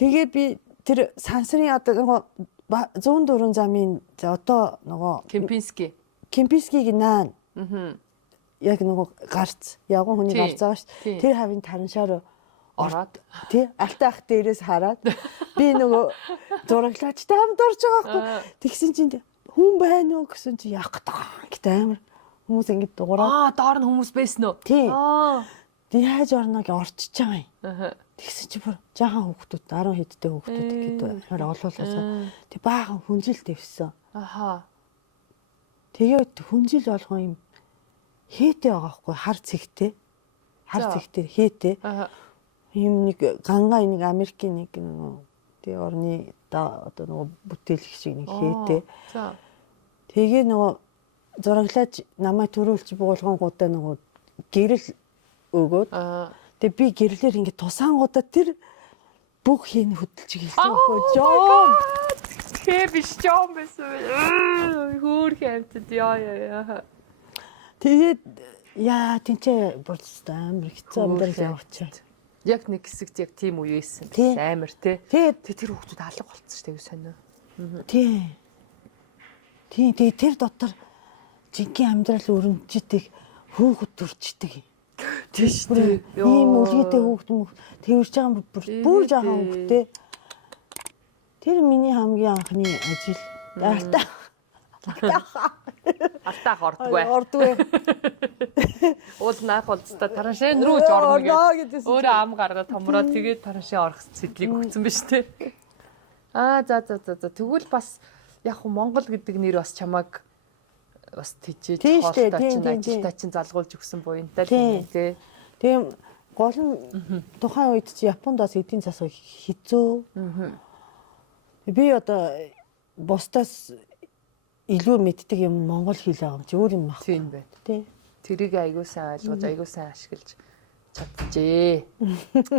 Тэгээ би тэр сансрын одоо нөгөө 104 замын одоо нөгөө Кемпинскигийн наан. Яг нөгөө гарц ягуун хүний гарц байгаа шүү. Тэр хавийн тараншаар ороод тий Алтай ах дээрээс хараад би нөгөө зураглаачтай хамт орж байгаа байхгүй. Тэгсэн чинь хүн байна уу гэсэн чинь яг гэдэг амар хүмүүс ингэж дуураа. Доор нь хүмүүс байсан уу? Тий. Яаж орног орчиж байгаа юм. Тэгсэн чинь бүр жаахан хүүхдүүд 10 хэдтэй хүүхдүүд гэдэг амар олоолоосоо тэг баахан хүнжил дэвсэн. Тэгээд хүнжил болгоо юм хээтэй байгаа хгүй хар цэгтэй. Хар цэгтэй хээтэй. Ийм нэг гангаа нэг Америкийн нэг тий орны одоо нөгөө бүтээлх шиг нэг хээтэй. Тэгээ нөгөө зураглаач намайг төрүүлж буулгангуудаа нөгөө гэрэл өгөөд тэгээ би гэрлэр ингэ тусаангуудаа тэр бүх хин хөдөлж хэлж байгаа байхгүй жоо. Тэгээ биш жоо байсан. Хөөх амтд яа. Тэгээд яа тэнцээ бурцтай амар хэцүү амьдрал явуулчих. Яг нэг хэсэгт яг тийм үе байсан. Амар тий. Тэгээд тэр хүүхдүүд алга болцсон шүү дээ сонио. Тий. Тэгээ тэр дотор жинхэнэ амьдрал өрнөжтэй хүүхэд төрчдөг. Тийш тий. Ийм үлгээтэй хүүхэд тэрж байгаа бүр жаахан хүүхдээ. Тэр миний хамгийн анхны ажил. Алтаах ордгүй. Уул наах болцтой тараншаан руу ч орно гэж. Өөрөө ам гаргаад томроод тэгээд тараншаа орох сэтлийг өгсөн биз тээ. За. Тэгвэл бас яг Монгол гэдэг нэр бас чамайг бас тийчээж хоолтой чинь ажилтаа чинь залгуулж өгсөн буянтай л тий. Тийм гол нь тухайн үед чи Японд бас эдийн засаг хэцүү. Би одоо бусдаас илүү мэддэг юм монгол хэл байгаа юм чи өөр юм баг. Тийм байна. Тий. Тэрийг аягүй сайн ойлгож, аягүй сайн ашиглаж чадчихжээ.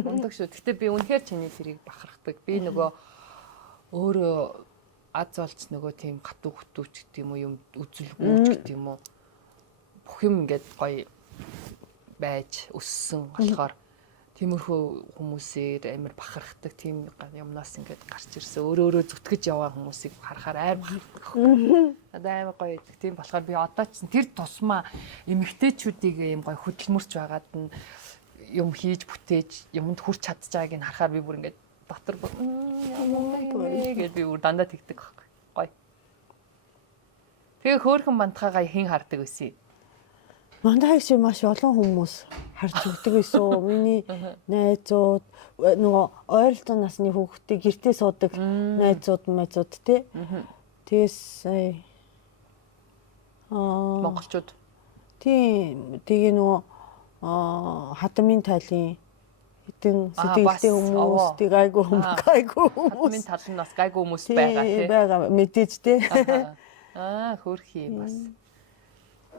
Мундаг шүү. Гэтэ би үнэхээр чиний тэрийг бахархдаг. Би нөгөө өөрөө аз олж нөгөө тийм хатуу хөтүүч гэдэг юм уу, юм үзэлгүүч гэдэг юм уу. Бүх юм ингээд гоё байж өссөн болохоор тиймэрхүү хүмүүсээр амар бахархдаг тийм юмнаас ингээд гарч ирсэн. Өөрөө зүтгэж яваа хүмүүсийг харахаар айр бахархдаг. Одоо амар гоё байдаг. Тийм болохоор би одоо ч тэр тусмаа эмэгтэйчүүдийг юм гоё хөдөлмөрч байгаад нь юм хийж бүтээж юмд хүрч чадж байгааг нь харахаар би бүр ингээд дотор гэдэг би бүр дандаа тэгдэг байхгүй. Гоё. Тэгээ хөөхөн бантхаагаа хэн хардаг вэ? Мандайг чи маш олон хүмүүс харж өгдөг байсан. Миний найзууд нөгөө ойролцоо насны хүүхдээ гэртээ суудаг найзууд тий. Тэгээс монголчууд тий тэгээ нөгөө хатамын тайлын хитэн сэтгэлтэй хүмүүс тий гайгүй хүмүүс хатамын тал нь бас гайгүй хүмүүс байгаа тий. Байгаа мэдээж тий. Хөөрхий юм бас.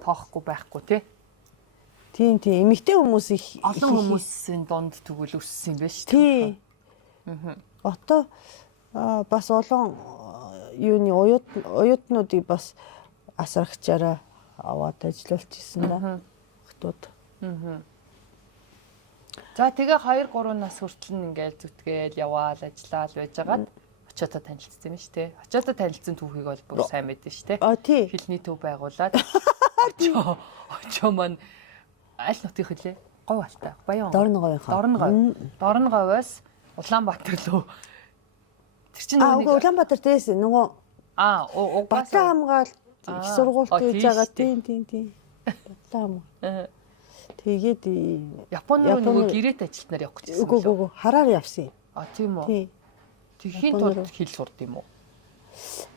Тоохгүй байхгүй тий. Тийм эмэгтэй хүмүүс их Олон хүмүүсийн дунд тэгвэл өссөн юм байна шүү дээ. Одоо бас олон юуны оюутнуудыг бас асрагчаараа аваад ажиллуулж ирсэн да. Хотууд. За тэгээ 2 3 нас хүртэл ингээл зүтгээл яваал ажиллаал байжгаад очиодоо танилцсан юм шүү дээ. Очиодоо танилцсан түүхийг бол бүр сайн мэдэн шүү дээ. Тий. Хилний төв байгуулад очоо маань аль нутгийн хөлөө? Говь алтай. Баян. Дорноговоос Улаанбаатар руу. Тэр чинь нөгөө Улаанбаатар дээс нөгөө Батлан хамгаалт их сургуульд хийж байгаа тийм. Батлан хамгаалт. Тэгээд Японд нөгөө гэрээт ажилтнаар явах гэсэн юм. Үгүй хараар явсан юм. Тийм үү. Тэхийн тулд хэл сурд юм уу?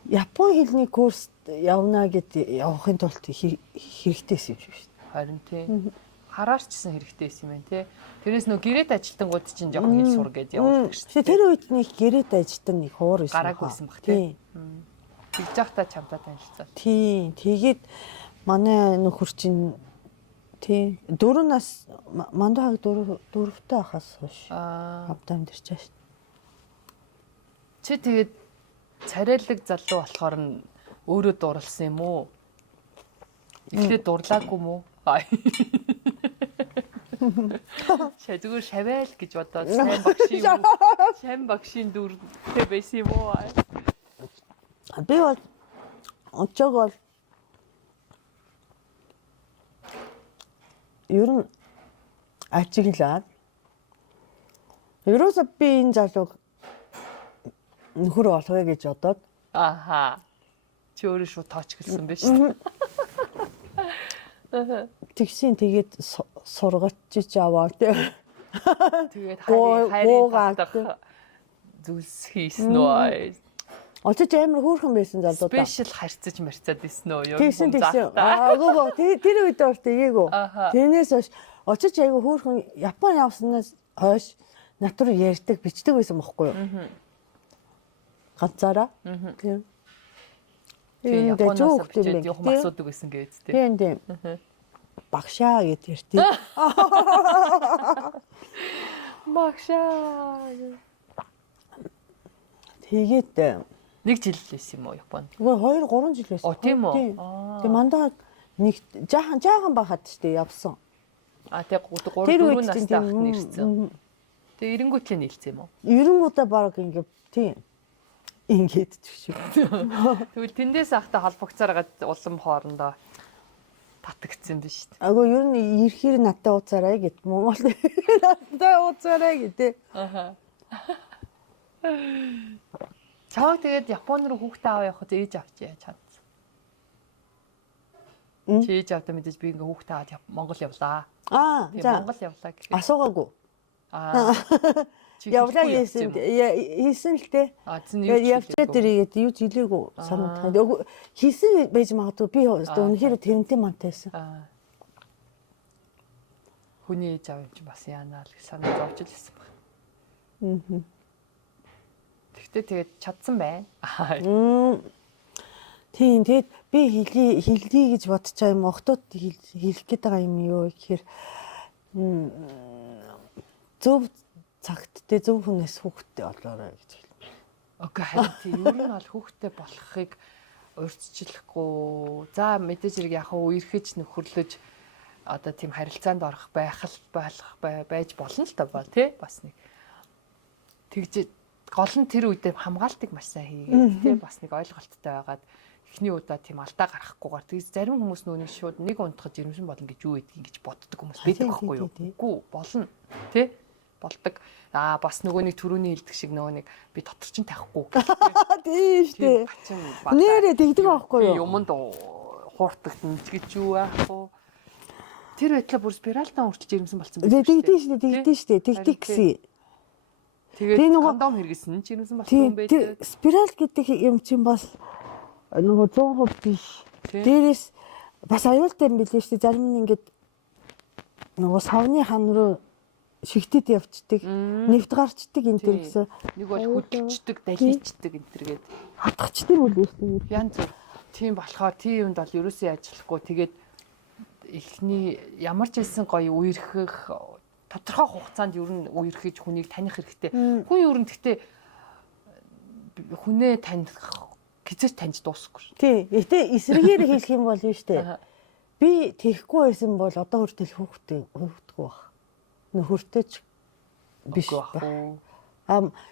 Япон хэлний курс явна гэд явахын тулд хэрэгтэйсэн юм шиг шүү дээ. Харин тийм. Хараарчсан хэрэгтэйсэн юм байна те. Тэрнээс нөгөө гэрээт ажилтнууд чинь жоохон хэл сур гэж явуулдаг шүү дээ. Тэр үед нэг гэрээт ажилтан нэг хуур байсан. Гараагүйсэн баг тийм. Тэгж явахдаа чамтай танилцсан. Тийм. Тэгээд манай нөхөр чинь тийм 4 нас мандахаг 4-тэй ахаас хойш хамтаа амьдарч байгаа шүү. Чи тэгээд царайлаг залуу болохоор нь өөрөө дурлсан юм уу? Эхлээд дурлаагүй юм уу? Зүгээр шаваал гэж бодоод сайн багшийн дүртэй байсан юм уу? Би бол очог бол ер нь ажиглаад ерөөсөө би энэ залууг нөхөр болохгүй гэж бодоод чи өөрөө шууд тооч гэлсэн байж шүү дээ. Тэгсэн тэгээд сургачиж аваа тэгээд хайрын зүйлс хийсэн үү? Очиж амар хөөрхөн байсан залуу та. Спешиал харьцаж марцаад исэн үү? Тэгсэн. Тэр үед бол тэгээгүй. Тэрнээс хойш очиж айгүй хөөрхөн Япон явснаас хойш натур ярьдаг, бичдэг байсан бохгүй юу? Ганцаараа. Тийм. Японоос бичээд явах асуудаг байсан гэж тийм. Тийм. Багшаа гэд ярьтий. Багшаа. Тэгээд 1 жил л байсан юм уу Японд? Үгүй 2 3 жил байсан. Тийм үү? Тэгээ мандаа нэг жаахан бахад штэ явсан. Тэгээ 3 4 настай ахт нэрсэн. Тэгээ эренгүүтлээ нийлсэн юм уу? Эренгүүтээ баг ингээд тийм. Ингээд ч шиг. Тэгвэл тэндээс ахтай холбогцоороо улам хоорондоо татагдсан биз шүү дээ. Агуу ер нь ирэхээр надтай ууцаарай гэд Монгол надтай ууцаарай гэдэг. Чаа тэгээд Японд руу хүүхдээ аваа явахад ээж авчээ чад. Чи ээж авдаа мэдээж би ингээ хүүхдээ аваад Монгол явлаа. За. Монгол явлаа гэхэд асуугаагүй. Явлаа хийсэн л дээ. Явчаад ирээд юу ч хэлээгүй санагдав. Хийсэн байж магадгүй би өнөхөр тэрнтэй мантайсан. Хүний ээж аваа юм чи бас яанаа л санаа зовж лсэн баг. Тэгээд чадсан байна. Тийм тэгээд би хэлье гэж бодчихаа юм октод хэлэх гээд байгаа юм юу гэхээр зөв цагт тэ зөв хүнээс хүүхдтэй болоорой гэж хэлмээр. Окей харин ер нь бол хүүхдтэй болохыг урьдчилахгүй. За мэдээж хэрэг яг үерхэж нөхөрлөж одоо тийм харилцаанд орох байж болно л та бол тий бас нэг тэгж гол нь тэр үед хамгаалтыг маш сайн хийгээд тий бас нэг ойлголттой байгаад эхний удаа тийм алдаа гарахгүйгээр тэгж зарим хүмүүс нөөний шууд нэг унтахад жирэмсэн болно гэж юу гэдгийг гэж боддог хүмүүс байдаг байхгүй юу? Үгүй болно тий болдог. Бас нөгөө нэг түрүүний хэлдэг шиг нөгөө нэг би дотор чинь тавихгүй гэх тийм шүү дээ. Нэрээ тэгдэг байхгүй юу? Юмд хууртагдана гэж юу аах вэ? Тэр байдлаа бүр спиралтаа үрчиж жирэмсэн болсон байх. Тэгдэж шүү дээ. Тэгдэг гэсэн. Тэгээд кондом хэрэгсэн ч юмсан болсон юм байдаг. Спираль гэдэг юм чинь бас нөгөө 100% биш. Дээрээс бас аюултай юм билээ шүү дээ. Зарим нь ингээд нөгөө савны хан руу шигтэд явцдаг, нефт гарчдаг энэ төр гэсэн. Нэг бол хөдөлчдөг, далийчдэг энэ төр гээд хатгачдаг үл шүү дээ. Янз бүр. Тийм болохоор тийм юмд бол ерөөсөө ажиллахгүй. Тэгээд эхний ямар ч хэлсэн гоё үерхэх тодорхой хугацаанд ер нь үерхэж хүнийг таних хэрэгтэй. Хүн ер нь гэхдээ хүнээ таних хизээч таньж дуусахгүй шүү. Тий. Гэтэ эсрэгээр хэлэх юм бол юм штэ. Би тэхгүй байсан бол одоо хүртэл хүүхдтэй байх. Нөхөртэйч биш байх.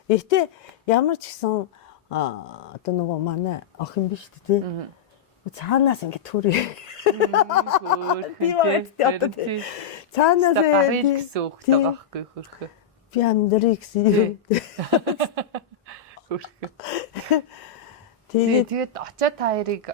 Гэтэ ямар ч гэсэн одоо нөгөө манай охин биш тий. Цаанаас ингэ төрөө. Цаанаас гэсэн хүүхдтэй байхгүй хөрхөө. Би амьдрий гэсэн юм. Тэгээд очиад та хоёрыг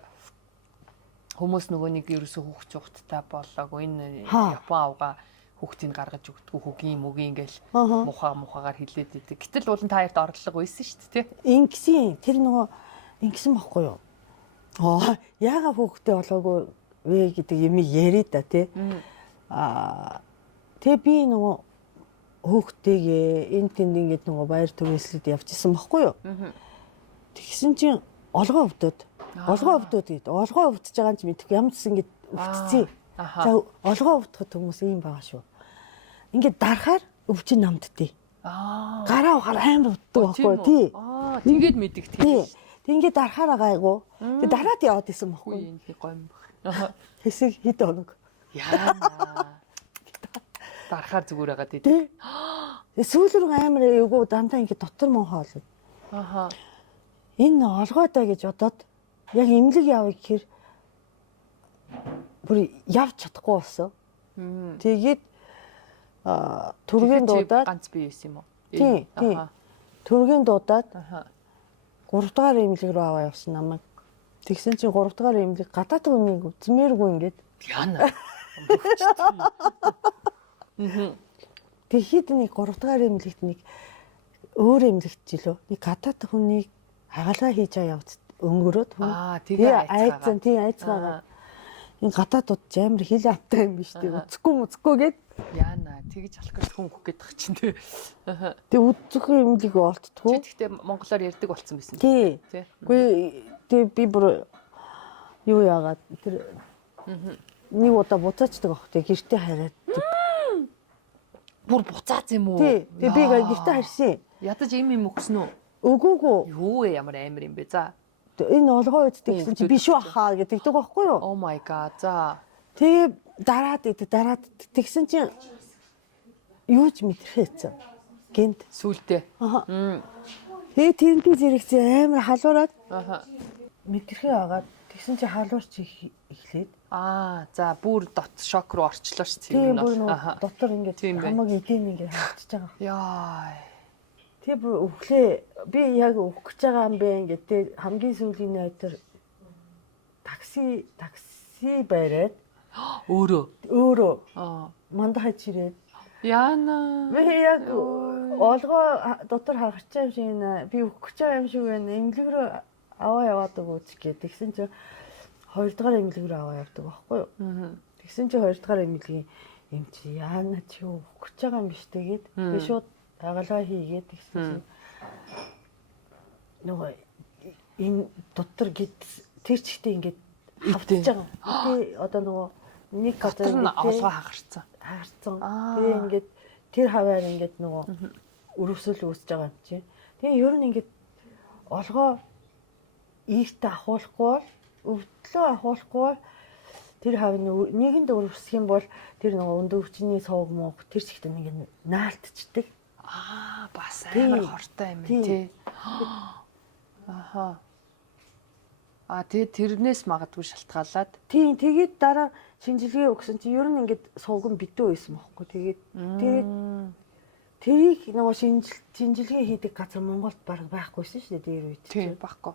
хүмүүс нөгөө нэг ерөөсөө хүүхдтэй болоогүй энэ Япон авга хүүхдийг гаргаж өгдөггүй хөгийн мөгийн ингээл мухагаар хилээд идэг. Гэтэл бол та хоёрт орлого байсан шүү дээ тий. Ингэсэн тэр нөгөө ингэсэн бохгүй юу? Яага хүүхдтэй болоогүй вэ гэдэг юм яриа да тий. Тэгээ би нөгөө хүүхдтэйгээ энэ тэнд ингээд нөгөө баяр түрээслэд явчихсан бохгүй юу? Тэгсэн чинь олгоо өвдөд гээд олгоо өвдөж байгаа юм чи мэдхгүй ямар ч ингэж өвдцээ. За олгоо өвдөхөд хүмүүс ийм байгаа шүү. Ингээд дарахаар өвчин намдтыг. Гараа ухаар амар өвддөг байхгүй тий. Тэгээд мэддэг тий. Тэг ингээд дарахаар байгаагүй. Тэг дараад яваад исэн бохгүй. Энэ гоё юм баг. Хэсэг хэд өнөг. Яана. Дарахаар зүгээр байгаа тий. Сүүл рүү амар эвгүй дандаа ингээд дотор мөн хоолоо. Энэ олгоодаа гэж бодоод яг имлэг явъя гэхээр бүр явж чадахгүй болсон. Тэгээд түргийн дуудаад ганц бие байсан юм уу? Тийм. Түргийн дуудаад 3 дахь имлэг рүү аваа явсан намайг. Тэгсэн чинь 3 дахь имлэг гадаад хүнийг үзмээргүй ингээд яана. Тэгэхэд нэг 3 дахь имлэгт нэг өөр имлэгт жилөө. Нэг гадаад хүнийг хагалгаа хийж яваад өнгөрөөд тэгээ айцгаа. Энэ гадаадууд амар хил амтай юм биш үү? Үзэхгүй гээд яана тэгж алах гэж хүн хөх гээд тах чинь тий. Тэг үзэх имлэг олдтгүй. Тэгэхдээ монголоор ярьдаг болсон байсан. Тий. Үгүй тэг би бүр юу яагаад тэр нэг удаа буцаачдаг ах тэг гэртээ хараад бүр буцаац юм уу? Тий. Тэг би гэртээ харсан. Ядаж им өгсөн үү? Үгүйгүй. Юу ямар амар юм бэ? За. Энэ олгоо үддэг гэсэн чи биш үү хаа гэдэг байхгүй юу? Oh my god. За. Тэгээ дараад тэгсэн чинь юу ч мэдрэхээцэн. Гэнт сүултээ. Тэгээ тэрнтэй зэрэгцээ амар халуураад мэдрэхээ агаад тэгсэн чи халуурч эхлээд за бүр дот шок руу орчлоо ш. Тийм бүр дотор ингээд хамаг эдэм ингээд хавчиж байгаа. Яа. Тэгээ бүр өглөө би яг өгөх гэж байгаа юм бэ ингээд тэг хамгийн сүүлийн найдвар такси байраад өөрөө мандахаж ирээд яана би яг олгоо дотор хагарчаа юм шиг нэ би өгөх гэж байгаа юм шиг байна имлэг рүү аваа яваад өгөөч гэдэг. Тэгсэн чи 2 дахь имлэг рүү аваа явдаг байхгүй юу? Тэгсэн чи 2 дахь имлэгийн юм чи яана чи өгөх гэж байгаа юм биш тэгээд би шууд хагалгаа хийгээд тэгсэн чи нөгөө энэ дотор гэд тэр чигтээ ингээд хавтаж байгаа. Би одоо нөгөө нэг газар олгоо хагарцсан. Тэгээ ингээд тэр хаваар ингээд нөгөө өрөвсөл үүсэж байгаа юм чи. Тэгээ ер нь ингээд олгоо ийхтэй ахуулахгүй бол өвдлөө ахуулахгүй тэр хавны нэгэнд өрөвсөх юм бол тэр нөгөө өндөр хүчний сувг мууг тэр чигтээ ингээд наалтчдаг. Бас амар хортой юм тий. Тэгээд тэрнээс магадгүй шалтгаалаад. Тийм тэгээд дараа шинжилгээ өгсөн чинь ер нь ингээд сувган битүү байсан байхгүй. Тэгээд тэрийг нөгөө шинжилгээ хийдэг газар Монголд бараг байхгүйсэн шүү дээ дээр үед. Тийм байхгүй.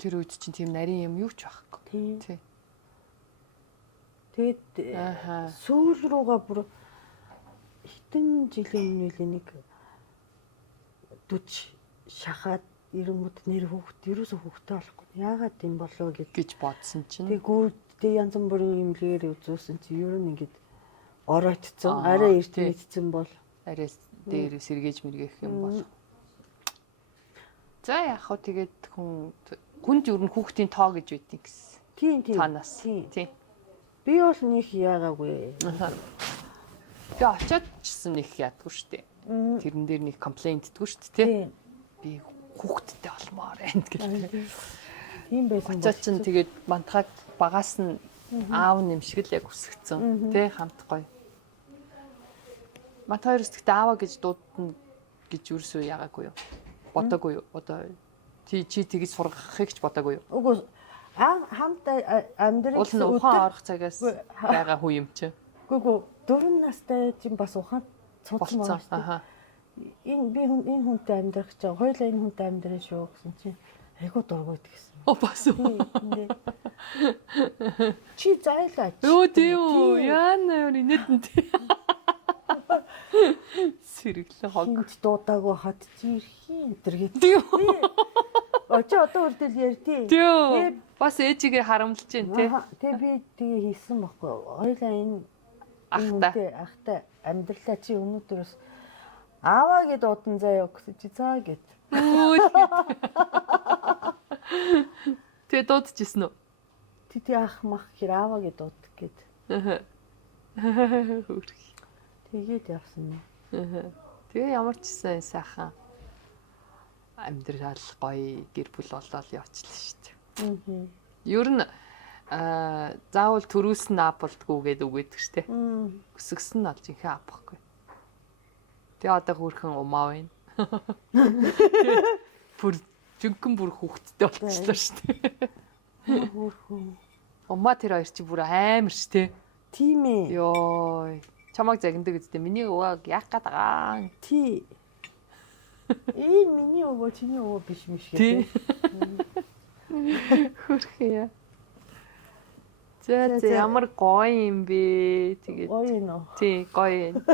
Тэр үед чинь тийм нарийн юм юу ч байхгүй. Тий. Тэгээд сүүл рүүгээ бүр хитэн жилийн өмнө нэг дүж шахаад ирэнгүүт нэр хүүхд ерөөсөө хүүхдтэй болохгүй. Яагаад юм болоо гэж бодсон чинь. Тэгвэл янз бүрийн имлэгээр үзүүлсэн чи ер нь ингээд оройтцсон. Арай эрт мэдсэн бол арай дээр сэргээж мэргэх юм бол. За яг хөө тэгээд хүн Хүнд ер нь хүүхдийн тоо гэж байдгийг гэсэн. Тийм. Танаас. Тийм. Тийм. Би бол нэг яагаагүй. Тэгээ очиод чсэн их ядгүй шүү дээ. Тэрэн дээр нэг комплейнтдгүй шүү дээ, тий. Би хүүхдтэй олмоор байна гэдэг. Тийм байсан. Очиод чинь тэгээд мантахаг багаас нь аав нэмшгэл яг үсгцэн, тий, хамт гоё. Мат хоёроос гэхдээ аава гэж дуудана гэж юусоо яагаагүй юу? Бодоогүй юу? Одоо чи тэгж сургахыг ч бодоогүй юу? Үгүй хамт амьдрал Уул нь ухаан орох цагаас байгаа хүн юм чи. Үгүй 4 настай чинь бас ухаан цуцсан Болцсон. байна. Энэ хүнтэй амьдрах гэж байгаа. Хоёулаа энэ хүнтэй амьдрын шүү гэсэн чинь айгуу дургуйд гэсэн. Бас уу. Чи зайлаа. Йоо тийм. Яана юу инээдэнтэй. Сэрэглэн хог. Хинт дуудаагүй хат чи ирхийн өдр гэдэг. Тийм. Очоо одоо үрдэл ярьтий. Тийм. Бас ээжигээ харамлж байна тий. Тэгээ би тэгээ хийсэн баггүй. Хоёулаа энэ ахтай амьдралаа чи өнөөдрөөс ааваа гэд удан заяа гэсэн чи цаа гэд. Тэгээ дуудчихсан уу? Ти ах мах хэр ааваа гэд удаг гэд. Тэгээд явсан юм. Тэгээ ямар ч гэсэн сайхан амьдрал гоё гэр бүл болоод явчихлаа шүү дээ. Ер нь заавал төрүүлсэн ап болдгоо гэдэг үг гэдэг шүү дээ. Өсгсөн нь олж инхээ ап байхгүй. Тэгээ одоо хөөрхөн умаа байна. Бүр жинхэнэ бүр хүүхэдтэй болчихлоо шүү дээ. Хөөрхөн. Умаа тэр хоёр чи бүр амар шүү дээ. Тийм ээ. Йой. Чамайг загнадаг үстэй. Миний өвөөг яах гээд байгаа. Тий. Миний өвөө чиний өвөө биш миш гэдэг. Хөрхөө. За ямар гоё юм бэ. Тэгээд гоё нөө. тий, гоё юм.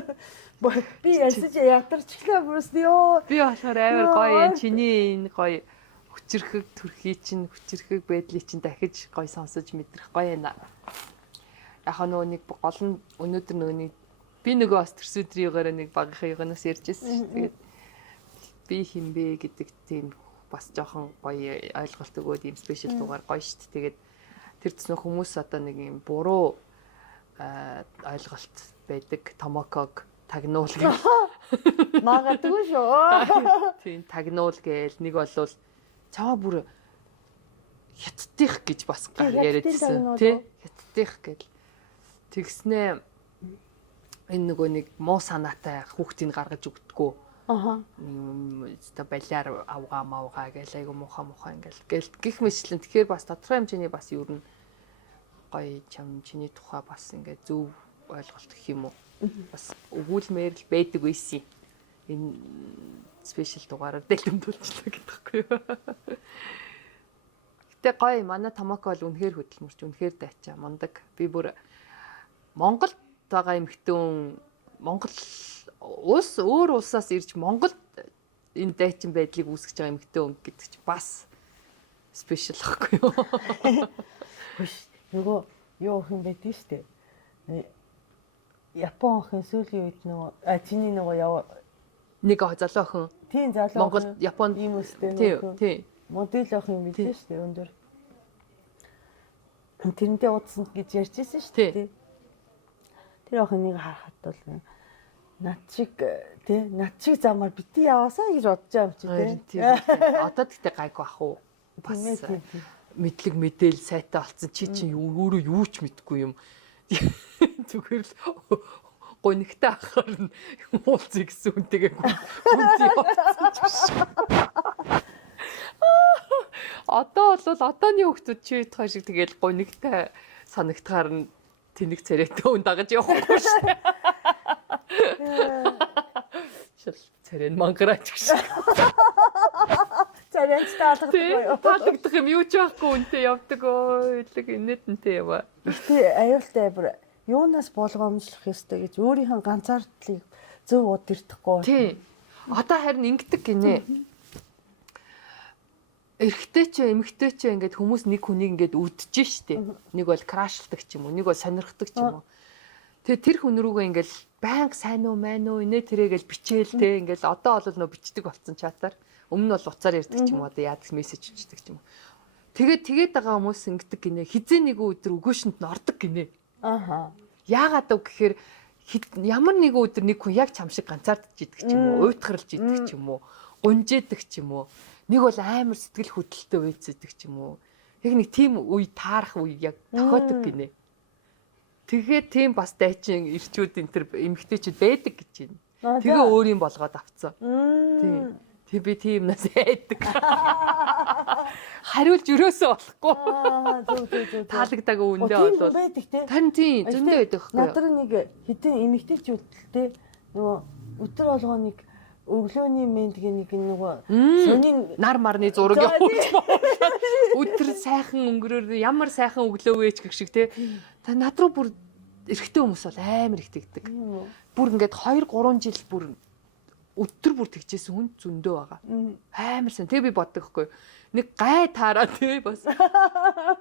Би ясаж ядарчлаа бүрс ёо. Би болохоор амар гоё юм. Чиний энэ гоё хүчрхэг төрхий чинь хүчрхэг байдлыг чинь дахиж гоё сонсож мэдрэх гоё юм. Яг нөгөө нэг гол нь өнөөдөр нөгөөний би нөгөө бас төрсөдрийгээрээ нэг багийнхаа юунаас ярьжсэн шүү. Тэгээд би хинбэ гэдэг тийм бас жоохон гоё ойлголт өгөөд ийм спешиал дугаар гоё шүү. Тэгээд тэр төснө хүмүүс одоо нэг юм буруу ойлголт байдаг. Томоког тагнуул гэх. Магадгүй шүү. Тийм тагнуул гээл нэг болвол чамаа бүр хятадих гэж бас яриадсэн тий. Хятадих гэл. Тэгснээ энэ нөгөө нэг муу санаатай хүүхдийг гаргаж өгдөггүй. Аха. Өста балиар авгаа мавгаа гээл айгу муха ингээл гих мэтлэн тэгэхээр бас тодорхой хэмжээний бас юу н гоё чиний тухай бас ингээд зөв ойлголт гэх юм уу. Бас өгүүлмээр л байдаг байсан. Энэ спешиал дугаараар дэлгэмдүүлчихлээ гэдэгхгүй юу. Гэтэ гоё манай Томоко бол үнэхээр хөдөлмөрч үнэхээр дайчаа мундаг. Би бүр Монголд байгаа эмэгтэн Монгол улс өөр улсаас ирж Монголд энэ дайчин байдлыг үүсгэж байгаа эмэгтэн гэдэг чинь бас спешиал ахгүй юу. Хүш нөгөө юу хүн байдгийг штэ. Япон охин сүүлийн үед нөгөө чиний нөгөө яв нэг залуу охин. Тийм залуу Монгол Японд ийм үстэй нөгөө. Тийм. Модель охин мэдээ штэ өндөр. Тэрнтэй уудсан гэж ярьжсэн штэ. Тэр охиныг харахад бол над шиг замаар бити яваасаа гэж бодож байгаа юм чи тий. Одоо тэгтээ гайгүй ах уу. Бас мэдлэг мэдээл сайтай болсон чи чинь өөрөө юу ч мэдэхгүй юм. Зүгээр л гонигтай ахаар нь уулзъя гэсэн үнтэйгээ гүнзгий явуулсан. Одоо бол одооны хүмүүс чи тохоо шиг тэгэл гонигтай санагтахаар нь тэнэг царайтай хүн дагаж явахгүй шүү дээ. Шил царай мангараач гэж. Царайч таалагддаг юу? Таалагдах юм юу ч байхгүй үнтэй явдаг өө. Илэг инээдэнтэй яваа. Гэтэ аюултай бүр юунаас болгоомжлох ёстой гэж өөрийнхөө ганцаардлыг зөв удирдахгүй. Тий. Одоо харин ингэдэг гинэ. Эрэгтэй ч эмэгтэй ч ингээд хүмүүс нэг хүнийг ингээд үдчихэж штэ. Нэг бол крашлдаг ч юм уу, нэг бол сонирхдаг ч юм уу. Тэгээ тэр хүн рүүгээ ингээд байнга сайн уу, майн уу, инээ тэрэгэл бичээл те ингээд одоо бол нөө бичдэг болсон чатаар. Өмнө нь бол уцаар ярьдаг ч юм уу, одоо яадаг мессеж бичдэг ч юм уу. Тэгээд байгаа хүмүүс ингэдэг гинэ. Хизээ нэгэн өдөр өгөөшөнд нь ордог гинэ. Аха. Яагаад вэ гэхээр ямар нэгэн өдөр нэг хүн яг чам шиг ганцаардж идэг ч юм уу, уйтгарлж идэг ч юм уу, гунжээдэг ч юм уу. Нэг бол амар сэтгэл хөдлөлтөй үйцэдэг ч юм уу. Яг нэг тийм үе таарах үе яг тохиодог гинэ. Тэгээд тийм бас дайчин ирчүүд энэ төр эмгтээчүүд байдаг гэж байна. Тэгээ өөрийн болгоод авцсан. Тийм. Тэг би тийм нас айдаг. Хариулж өрөөсөө болохгүй. Зөв. Таалагдаагүй үндэ Тийм болвол. байдаг те. Тань тийм зөндөө байдаг байхгүй юу? Надар нэг хэдэн эмэгтэйчүүдтэй нөгөө өдөр болгоныг өглөөний мэндгийн нэг нөгөө сонин нар марны зураг явуулж өдөр сайхан өнгөрөөр ямар сайхан өглөө вэж гэх шиг те. Та над руу бүр эрэгтэй хүмүүс бол амар их тэгдэг. Бүр ингээд 2 3 жил бүр өдөр бүр тэгжсэн хүн зөндөө байгаа. Амар сан. Тэгээ би боддог хгүй. Нэг гай таараа тий бас.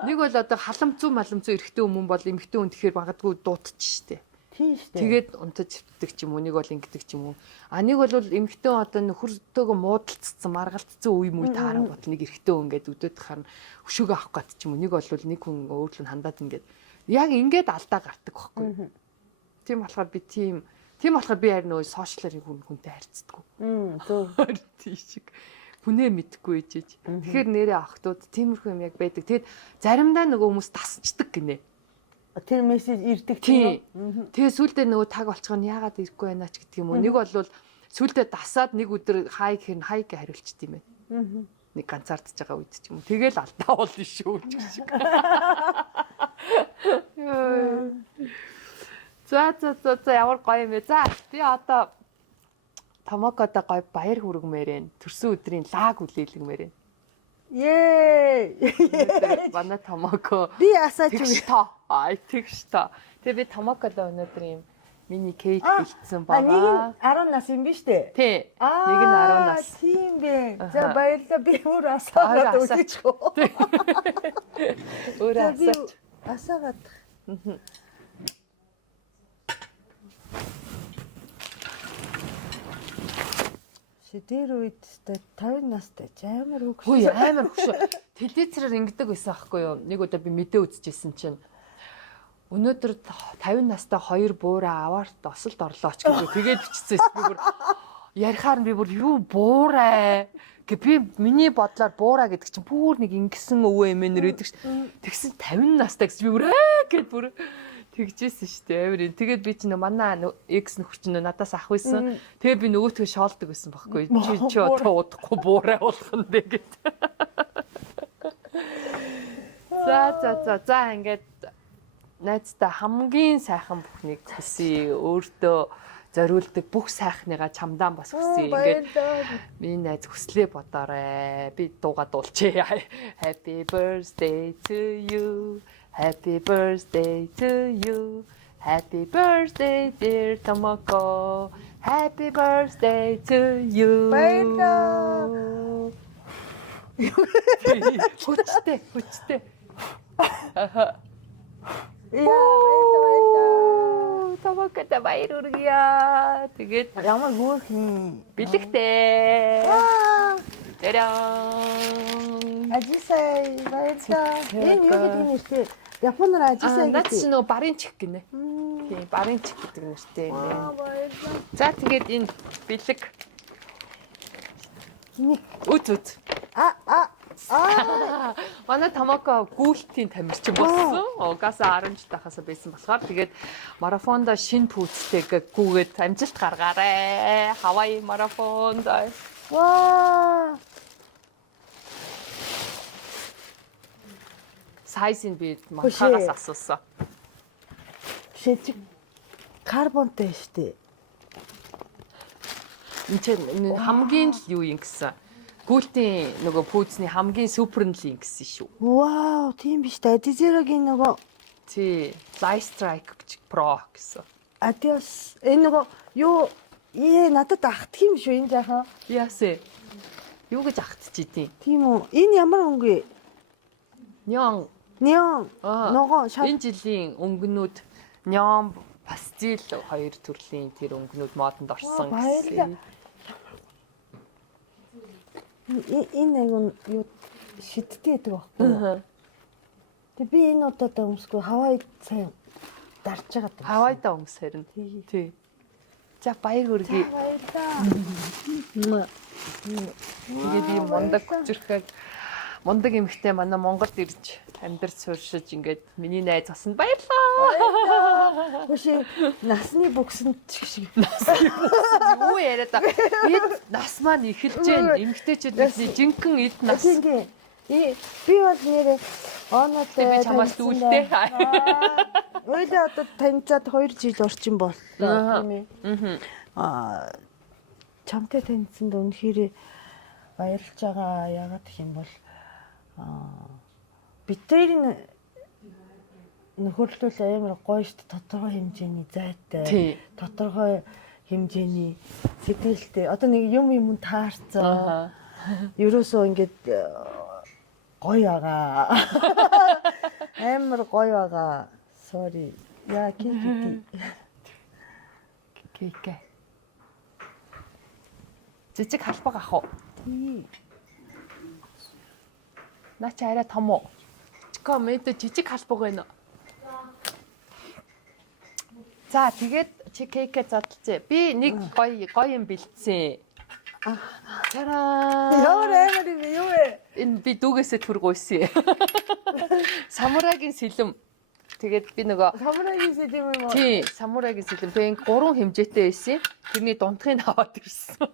Нэг бол одоо халамцуу эрэгтэй хүмүүс бол эмэгтэй хүн тэгэхээр магадгүй дуутчих штэ. Тийм штэ. Тэгээд унтаж хөвтдөг ч юм уу, нэг бол ингэдэг ч юм уу. А нэг бол эмэгтэй одоо нөхөртөөгөө муудалцсан, маргалцсан үе мүй таараа бот нэг эрэгтэй хүн ингээд өдөөд харна өшөөгөө авах гад ч юм уу. Нэг бол нэг хүн өөрлөө хандаад ингээд яг ингээд алдаа гардаг байхгүй. Тийм болохоор би харин нөгөө сошиалын хүнтэй харьцдаг. Зөв. Тийм шиг. Хүнээ мэдхгүй ээжэж. Тэгэхээр нэрээ охтууд тиймэрхүү юм яг байдаг. Тэгэд заримдаа нөгөө хүмүүс тасчдаг гинэ. Тэр мессеж ирдэг тийм. Тэгээ сүулдэ нөгөө таг болчихоо яагаад ирэхгүй байна ч гэдэг юм уу. Нэг бол сүулдэ дасаад нэг өдөр хай гэхэр хай гэ хариулчт юм байна. Нэг ганцаардж байгаа үед ч юм уу. Тэгэл алдаа болно шүү гэх шиг. За ямар гоё юм бэ. За би одоо Томокодо гоё баяр хүргэмээр төрсөн өдрийн лаг үлээлгэмээр. Манай Томоко би асаач тэгш та. Тэгээ би Томокодо өнөөдөр юм мини кейк бэлдсэн байгаа. Нэг 10 нас юм биш үү? Тий. Нэг нь 10 нас. Тийм бэ. За баярлалаа би өөр асаагаад өгч. Өөр асаач. Асаагаад. Шидэр үед 50 настай амар хөгшөө. Хөөе амар хөгшөө. Телевизээр ингэдэг байсан аахгүй юу? Нэг удаа би мэдээ үзчихсэн чинь өнөөдөр 50 настай 2 буураа аваарт осолд орлооч гэж тэгээд бичсэн. Би бүр ярихаар би бүр юу буураа гэ би миний бодлоор буураа гэдэг чинь бүр нэг ингэсэн өвөө эмээнэр өгдөг ш. Тэгсэн 50 настай гэж би бүр гэд бүр тэгжсэн шүү дээ. Амар. Тэгээд би чинь манай экс нөхөр чинь надаас ах байсан. Тэгээд би нөгөөтгөө шоолдог байсан байхгүй. Чи одоо удахгүй буурай болох нь дээ гэд. За ингээд найзтай хамгийн сайхан бүхнийг хүсье. Өөртөө зориулдаг бүх сайхныгаа чамдаан бас хүсье. Ингээд миний найз хүслээ бодоорой. Би дуугаа дуулчихъя. Happy birthday to you. Happy birthday to you. Happy birthday dear Tomoko. Happy birthday to you. Баярлалаа. Хүчтэй. Баярлалаа. Tomoko-тай баяр хүргье. Тэгээд ямар хөөрхөн бэлэгтэй. Тэрэн. Ажисай баярлалаа. Энэ юу гэдэг нэртэй? Японоор ажисай Наад гэдэг. чи нөгөө барын чих гинэ. Тийм, барын чих гэдэг нэртэй юм байна. Баярлалаа. За тэгээд энэ бэлэг үт. Манай Томоко гүйлтийн тамирчин болсон. Угаасаа 10 жил тахасаа байсан болохоор тэгээд марафондо шинэ пүүцтэйг гүгээд амжилт гаргаарай. Хавай марафонд. Ваа. Сайзын би манхагаас асуусан. Шиж карбонтэй штэ. Энд чинь хамгийн л юу юм гэсэн. Гүйлтийн нөгөө пүүцний хамгийн супер нь л юм гэсэн шүү. Вау, тийм биш үү? Адизерогийн нөгөө Тий, Light Strike Pro гэсэн. Adios. Энэ нөгөө юу надад ахтх юм шүү энэ жаахан. Яасэ. Юу гэж ахтчихий. Тийм үү? Энэ ямар өнгө? Нён. Нөгөө энэ жилийн өнгөнүүд нён пастил 2 төрлийн тэр өнгөнүүд модонд орсон гэсэн. Энэ нэг юу шидтэй байдаг байхгүй. Тэг би энэ удаа өмсгөө Хавайд сайн дарж байгаа даа. Хавайдаа өмс харин. Тий. За баяр хүргэе. Баярлалаа. Тэгээд ийм мундаг хүчрэхэг мундаг эмэгтэй манай Монголд ирж амьдарч сууршиж ингээд миний найз асанд баярлаа. Хөшөө насны бүксэнд шиг. Юу яриа та. Бид нас маань эхэлж байна. Эмэгтэйчүүд бидний жинхэнэ эд нас. Тийм. Би бол нэрээ оноотой би чамаас дүүлтэй. Ойлоо одоо танилцаад 2 жил орчин боллоо тийм ээ. Чамтай танилцсанд үнэхээр баярлж байгаа. Яагаад гэх юм бол бидний нөхөрлөл амар гоё шүү дээ. Тодорхой хэмжээний зайтай, тодорхой хэмжээний сэтгэлтэй. Одоо нэг юм таарцаа. Ерөөсөө ингээд гоё байгаа. Амар гоё байгаа. Sorry. Яа Кики. Жижиг халбаг ах уу? тий. Наач арай том уу? Комэд жижиг халбаг байна. За тэгээд чи кейкээ задлцээ. Би нэг гоё юм бэлдсэн. Тараа. Ямар юм юу вэ? Энэ би дүүгээсээ түргөөсөн. Самурагийн сэлэм. Тэгээд би нөгөө Самурагийн сэлэм юм уу? тий, самурагийн сэлэм. Тэгээд 3 хэмжээтэй байсан. Тэрний дундхыг аваад ирсэн.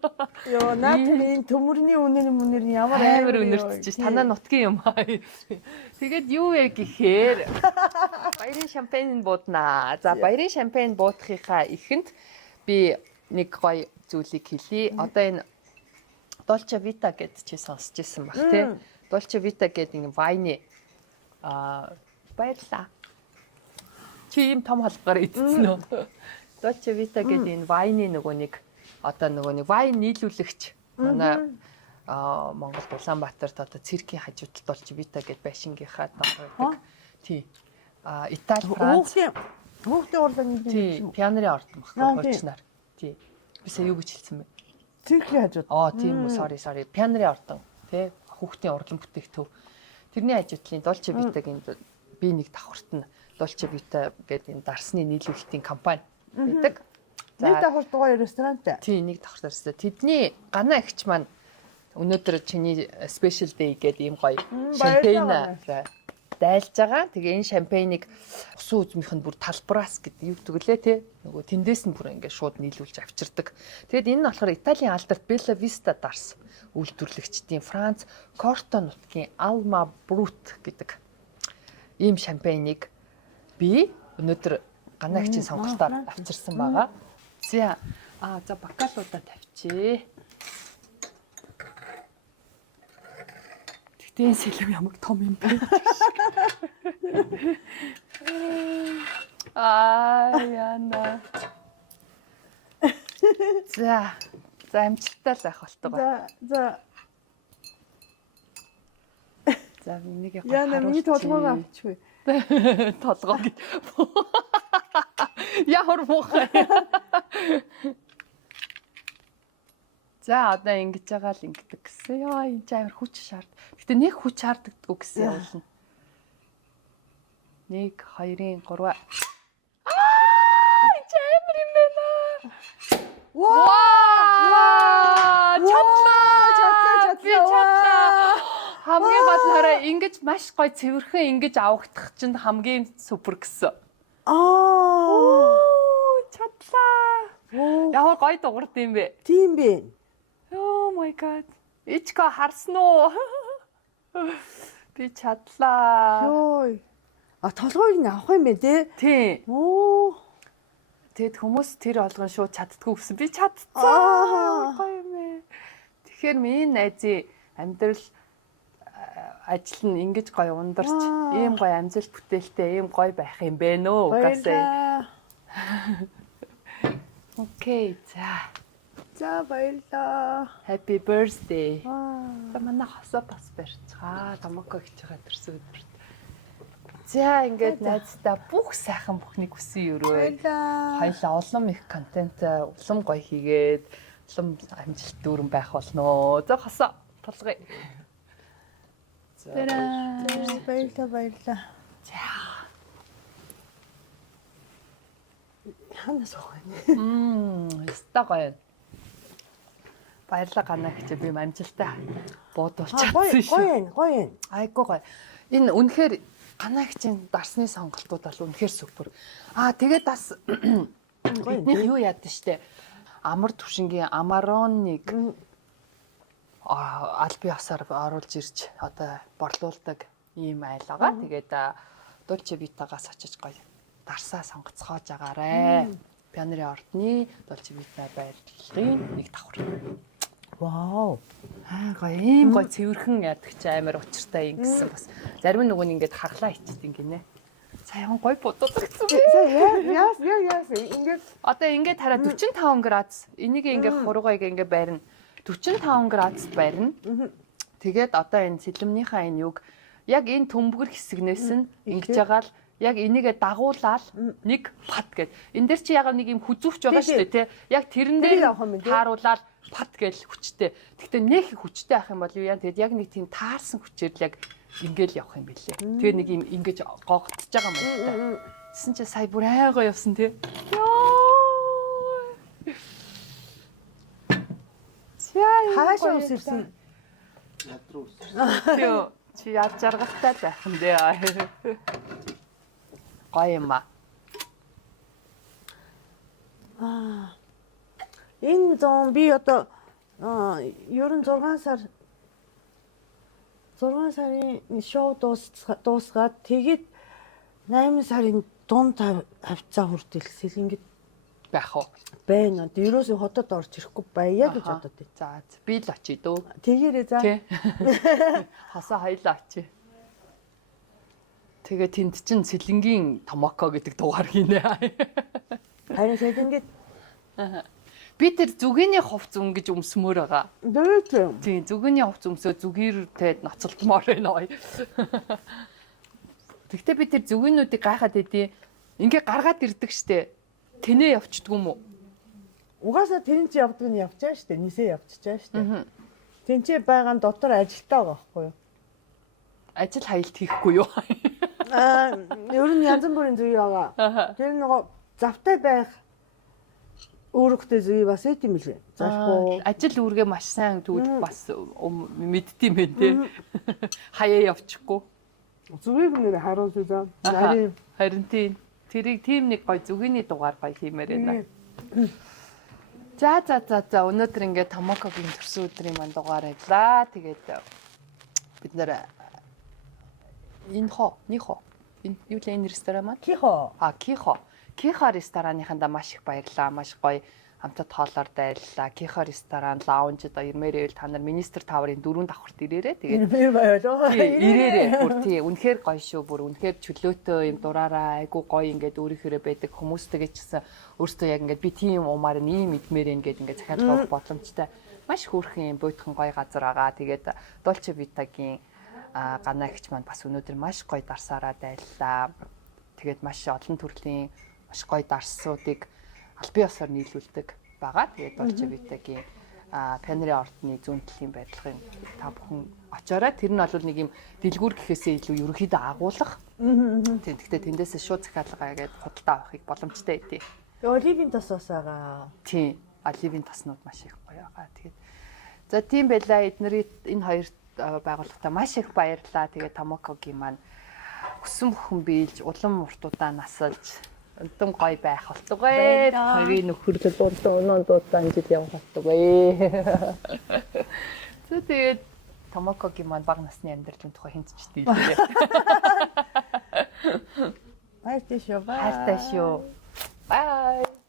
Йоо, наатан энэ төмөрний үнэр ямар амар үнэрчиж танаа нутгийн юм аа. Тэгээд юу вэ гэхээр баярын шампань бууднаа. За баярын шампань буудахынхаа эхэнд би нэг гоё зүйлийг хэлье. Одоо энэ Dolce Vita гэдэг чи сонсч ирсэн баг тий. Dolce Vita гэдэг нэг вайны баярлаа. Чи юм том халбгаар идсэн үү? Dolce Vita гэдэг энэ вайны нөгөө нэг вайн нийлүүлэгч манай Монголд Улаанбаатарт одоо циркийн хажуудалд Dolce Vita гэдэг байшингийнхаа доор байдаг. Тий. Итали, Франц. Хүүхдээ урлаг Тий, пианерын ордон баггүй хуучнаар. Тий. Би сая юу гэж хэлсэн бэ? циркийн хажууд. Тийм үү, sorry. Пианерын ордон, тий. Хүүхдийн урлан бүтээгдэхүүн. Тэрний хажуудлын Dolce Vita-гийн би нэг давхарт нь Dolce Vita гэдэг энэ дарсны нийлүүлэлтийн компани байдаг. Нэг давхарт гоё ресторантай. Тий, нэг давхарт ресторантай. Тэдний ганаа эгч маань өнөөдөр чиний special day гэдэг ийм гоё шампань дайлж байгаа. Тэгээ энэ шампаныг усан үзмийнх нь бүр талбраас гэдэг юу гэдэг лээ те. Нөгөө тэндээс нь бүр ингээд шууд нийлүүлж авчирдаг. Тэгэд энэ нь болохоор Италийн алдарт Bella Vista дарс үйлдвэрлэгчдийн Франц Корто нутгийн Alma Brut гэдэг ийм шампаныг би өнөөдөр ганаагчийн сонголтоор авчирсан байгаа. За бокалуудаа тавьчих. Тэгтээ сэлэм ямар том юм бэ? Яна. За амжилттай л байх болтойгоо. За миний Яна миний толгойг авчихгүй. Толгой гэд. Ямар муухай. За одоо ингэж байгаа л ингэдэг гэсэн. Яа энэ амар хүч шаард. Гэтэ нэг хүч шаарддаггүй гэсэн явуулна. 1 2 3. Энэ амар юм байна. Ваа! Чадлаа. Хамгийн гол нь хараа ингэж маш гоё цэвэрхэн ингэж авахдах чинь хамгийн супер гэсэн. Чадлаа. Ямар гоё дуурд юм бэ? Тийм бэ. Oh my god. Ичка харсан уу? Би чадлаа. Йой. Толгойг нь авах юм бэ те? Тий. Тэгэд хүмүүс тэр олгон шууд чаддгүй гэсэн. Би чадцсан. Гоё юм ээ. Тэгэхээр миний найзын амьдрал ажил нь ингэж гоё ундарч, ийм гоё амжилт бүтээлтэй, ийм гоё байх юм бэ нөө. Баярлалаа. Окей, за баярлалаа. Happy birthday. За манай хосоо бас барьцгаа. Томоко гэж байгаа төрсөн өдөрт. За ингээд найздаа бүх сайхан бүхнийг хүсэн өрөө. Баярлалаа. Хоёлаа улам их контент, улам гоё хийгээд, улам амжилт дүүрэн байх болно. За хосоо толгой. баярлаа. За. Ханаас уу. Стагай. Баярлалаа ганаа гэж би амжилттай буудуулж Гоё чадсан шүү. гоё. Айгуу гоё. Энэ үнэхээр ганаа хичээн дарсны сонголтууд бол үнэхээр супер. Тэгээд бас бидний юу яадаг штэ. Амар түвшингийн амароныг аль бие осоор оруулж ирж одоо борлуулдаг ийм айл байгаа. Тэгээд Dolce Vita-гаас очиж гоё дарсаа сонгоцгоож агаарэ. Пионерын ордны Dolce Vita байрлалын нэг давхар. Вау. Гоё ийм гоё цэвэрхэн яадаг чи амар учиртай юм гэсэн бас. Зарим нь нөгөө нь ингээд хаглаа ичдэг гинэ. Саяхан гоё бодогдсон. Яас. Ингээд Одоо ингээд хараа 45 градус. Энийг ингээд хуруугайг ингээд барина. 45 градуст барина. Тэгээд одоо энэ сэлэмнийхаа энэ юг яг энэ төмбгөр хэсгнээс нь ингэж ягаал яг энийгээ дагуулаад нэг пат гэд. Энд дээр чи яг нэг юм хүзүүвч байгаа шүү дээ тий. Яг тэрэн дээр тааруулаад пат гэл хүчтэй. Гэхдээ нэг их хүчтэй ах юм бол юу яа тэгээд яг нэг тийм таарсан хүчээр л яг ингээл явах юм бэлээ. Тэгээд нэг юм ингэж гогдож байгаа юм байна. Тэсэн чи сая бүр айгаа явсан тий. хаашаа үсэрсэн. Юу чи яд жаргалтай байх юм дээ. Гоё юм аа. Энэ зон би одоо ер нь 6 сарын шоу дуусгаад тэгээд 8 сарын дунд хавцаа хүртэл сэлэнгэд Байх уу? байна. Ерөөсөө хотод орж ирэхгүй байя гэж бодод байна. За би л очие дөө. Тэгээрээ за. Тий. Хасаа хоёлаа очие. Тэгээ тэнд чин сэлэнгийн томоко гэдэг дугаар гинэ. Харин сэлэнгэд Би тэр зүгэний хувц өнгөж өмсмөр байгаа. дөрөв. Тийм зүгэний хувц өмсөө зүгээртэй ноцолдмоор байна ой. Тэгтээ би тэр зүгэнүүдийг гайхаад идэв. Ингээ гаргаад ирдэг штэ. Тэнэ явчдгүй юм уу? Угаасаа тэн чи явдаг нь явчаа штэ. Нисээ явчихаа штэ. Тэн чи байгаа нь дотор ажилтаа байгаа байхгүй юу? Ажил хаялт хийхгүй юу? Ер нь янз бүрийн зүй байгаа. Тэр нөгөө завтай байх өөрөөхтэй зүй бас ээ тийм үлээ. Заахгүй. Ажил үүргээ маш сайн тэгвэл бас мэддэм байх тий. Хаяа явчихгүй. Зүгийг нэр харуулж үзээ. Харин тийм. Тэрийг тийм нэг гой зүгэний дугаар гой хиймээр байна. За өнөөдөр ингээд Томокогийн төрсөн өдрийн манд дугаар ажиллаа. Тэгээд бид нэр нихо юу л энэ ресторан маань Кихо. Кихо рестораныханда маш их баярлаа. Маш гоё хамтад хоолоор дайрлаа. Кихо ресторан, лаунжд ирмээрээ та нар Министр Таврын 4 давхарт ирээрээ. Тэгээд ирээрээ. Бүр тий үнэхээр гоё шүү. Бүр үнэхээр чөлөөтэй юм дураараа айгу гоё ингээд өөрийнхөө байдаг хүмүүстэйгээ ч гэсэн өөртөө яг ингээд би тийм умаар ийм идмээр ингээд захиалгах боломжтой. Маш хөөрхөн юм буйдхан гоё газар байгаа. Тэгээд Dolce Vita-гийн ганаа гिच маань бас өнөөдөр маш гоё дарсаараа дайллаа. Тэгээд маш олон төрлийн маш гоё дарсуудыг аль бие осоор нийлүүлдэг байгаа. Тэгээд Dolce Vita-гийн пионерын ордны зүүн талын байдлахын та бүхэн очоорой. Тэр нь бол нэг юм дэлгүүр гэхээсээ илүү ерөнхийдөө агуулгах. Тэгэхдээ тэндээсээ шууд захиалгаа гээд худалдаа авахыг боломжтой байдیں۔ Оливийн тос бас байгаа. Тийм. Оливийн тоснууд маш их гоё байгаа. Тэгээд за тийм байлаа. Эднэрийн энэ хоёр байгууллагатай маш их баярлалаа. Тэгээд Томокогийн маань өсөн бүхэн биелж улам уртудаа насалж өдөн гоё байх болтугай. Хоёрын нөхөрлөл өнөөдөр дуудан жил явах болтугай. За тэгээд Томокогийн маань бага насны амьдралын тухай хинцчихдээ. Хайртай шүү. Хайртай шүү.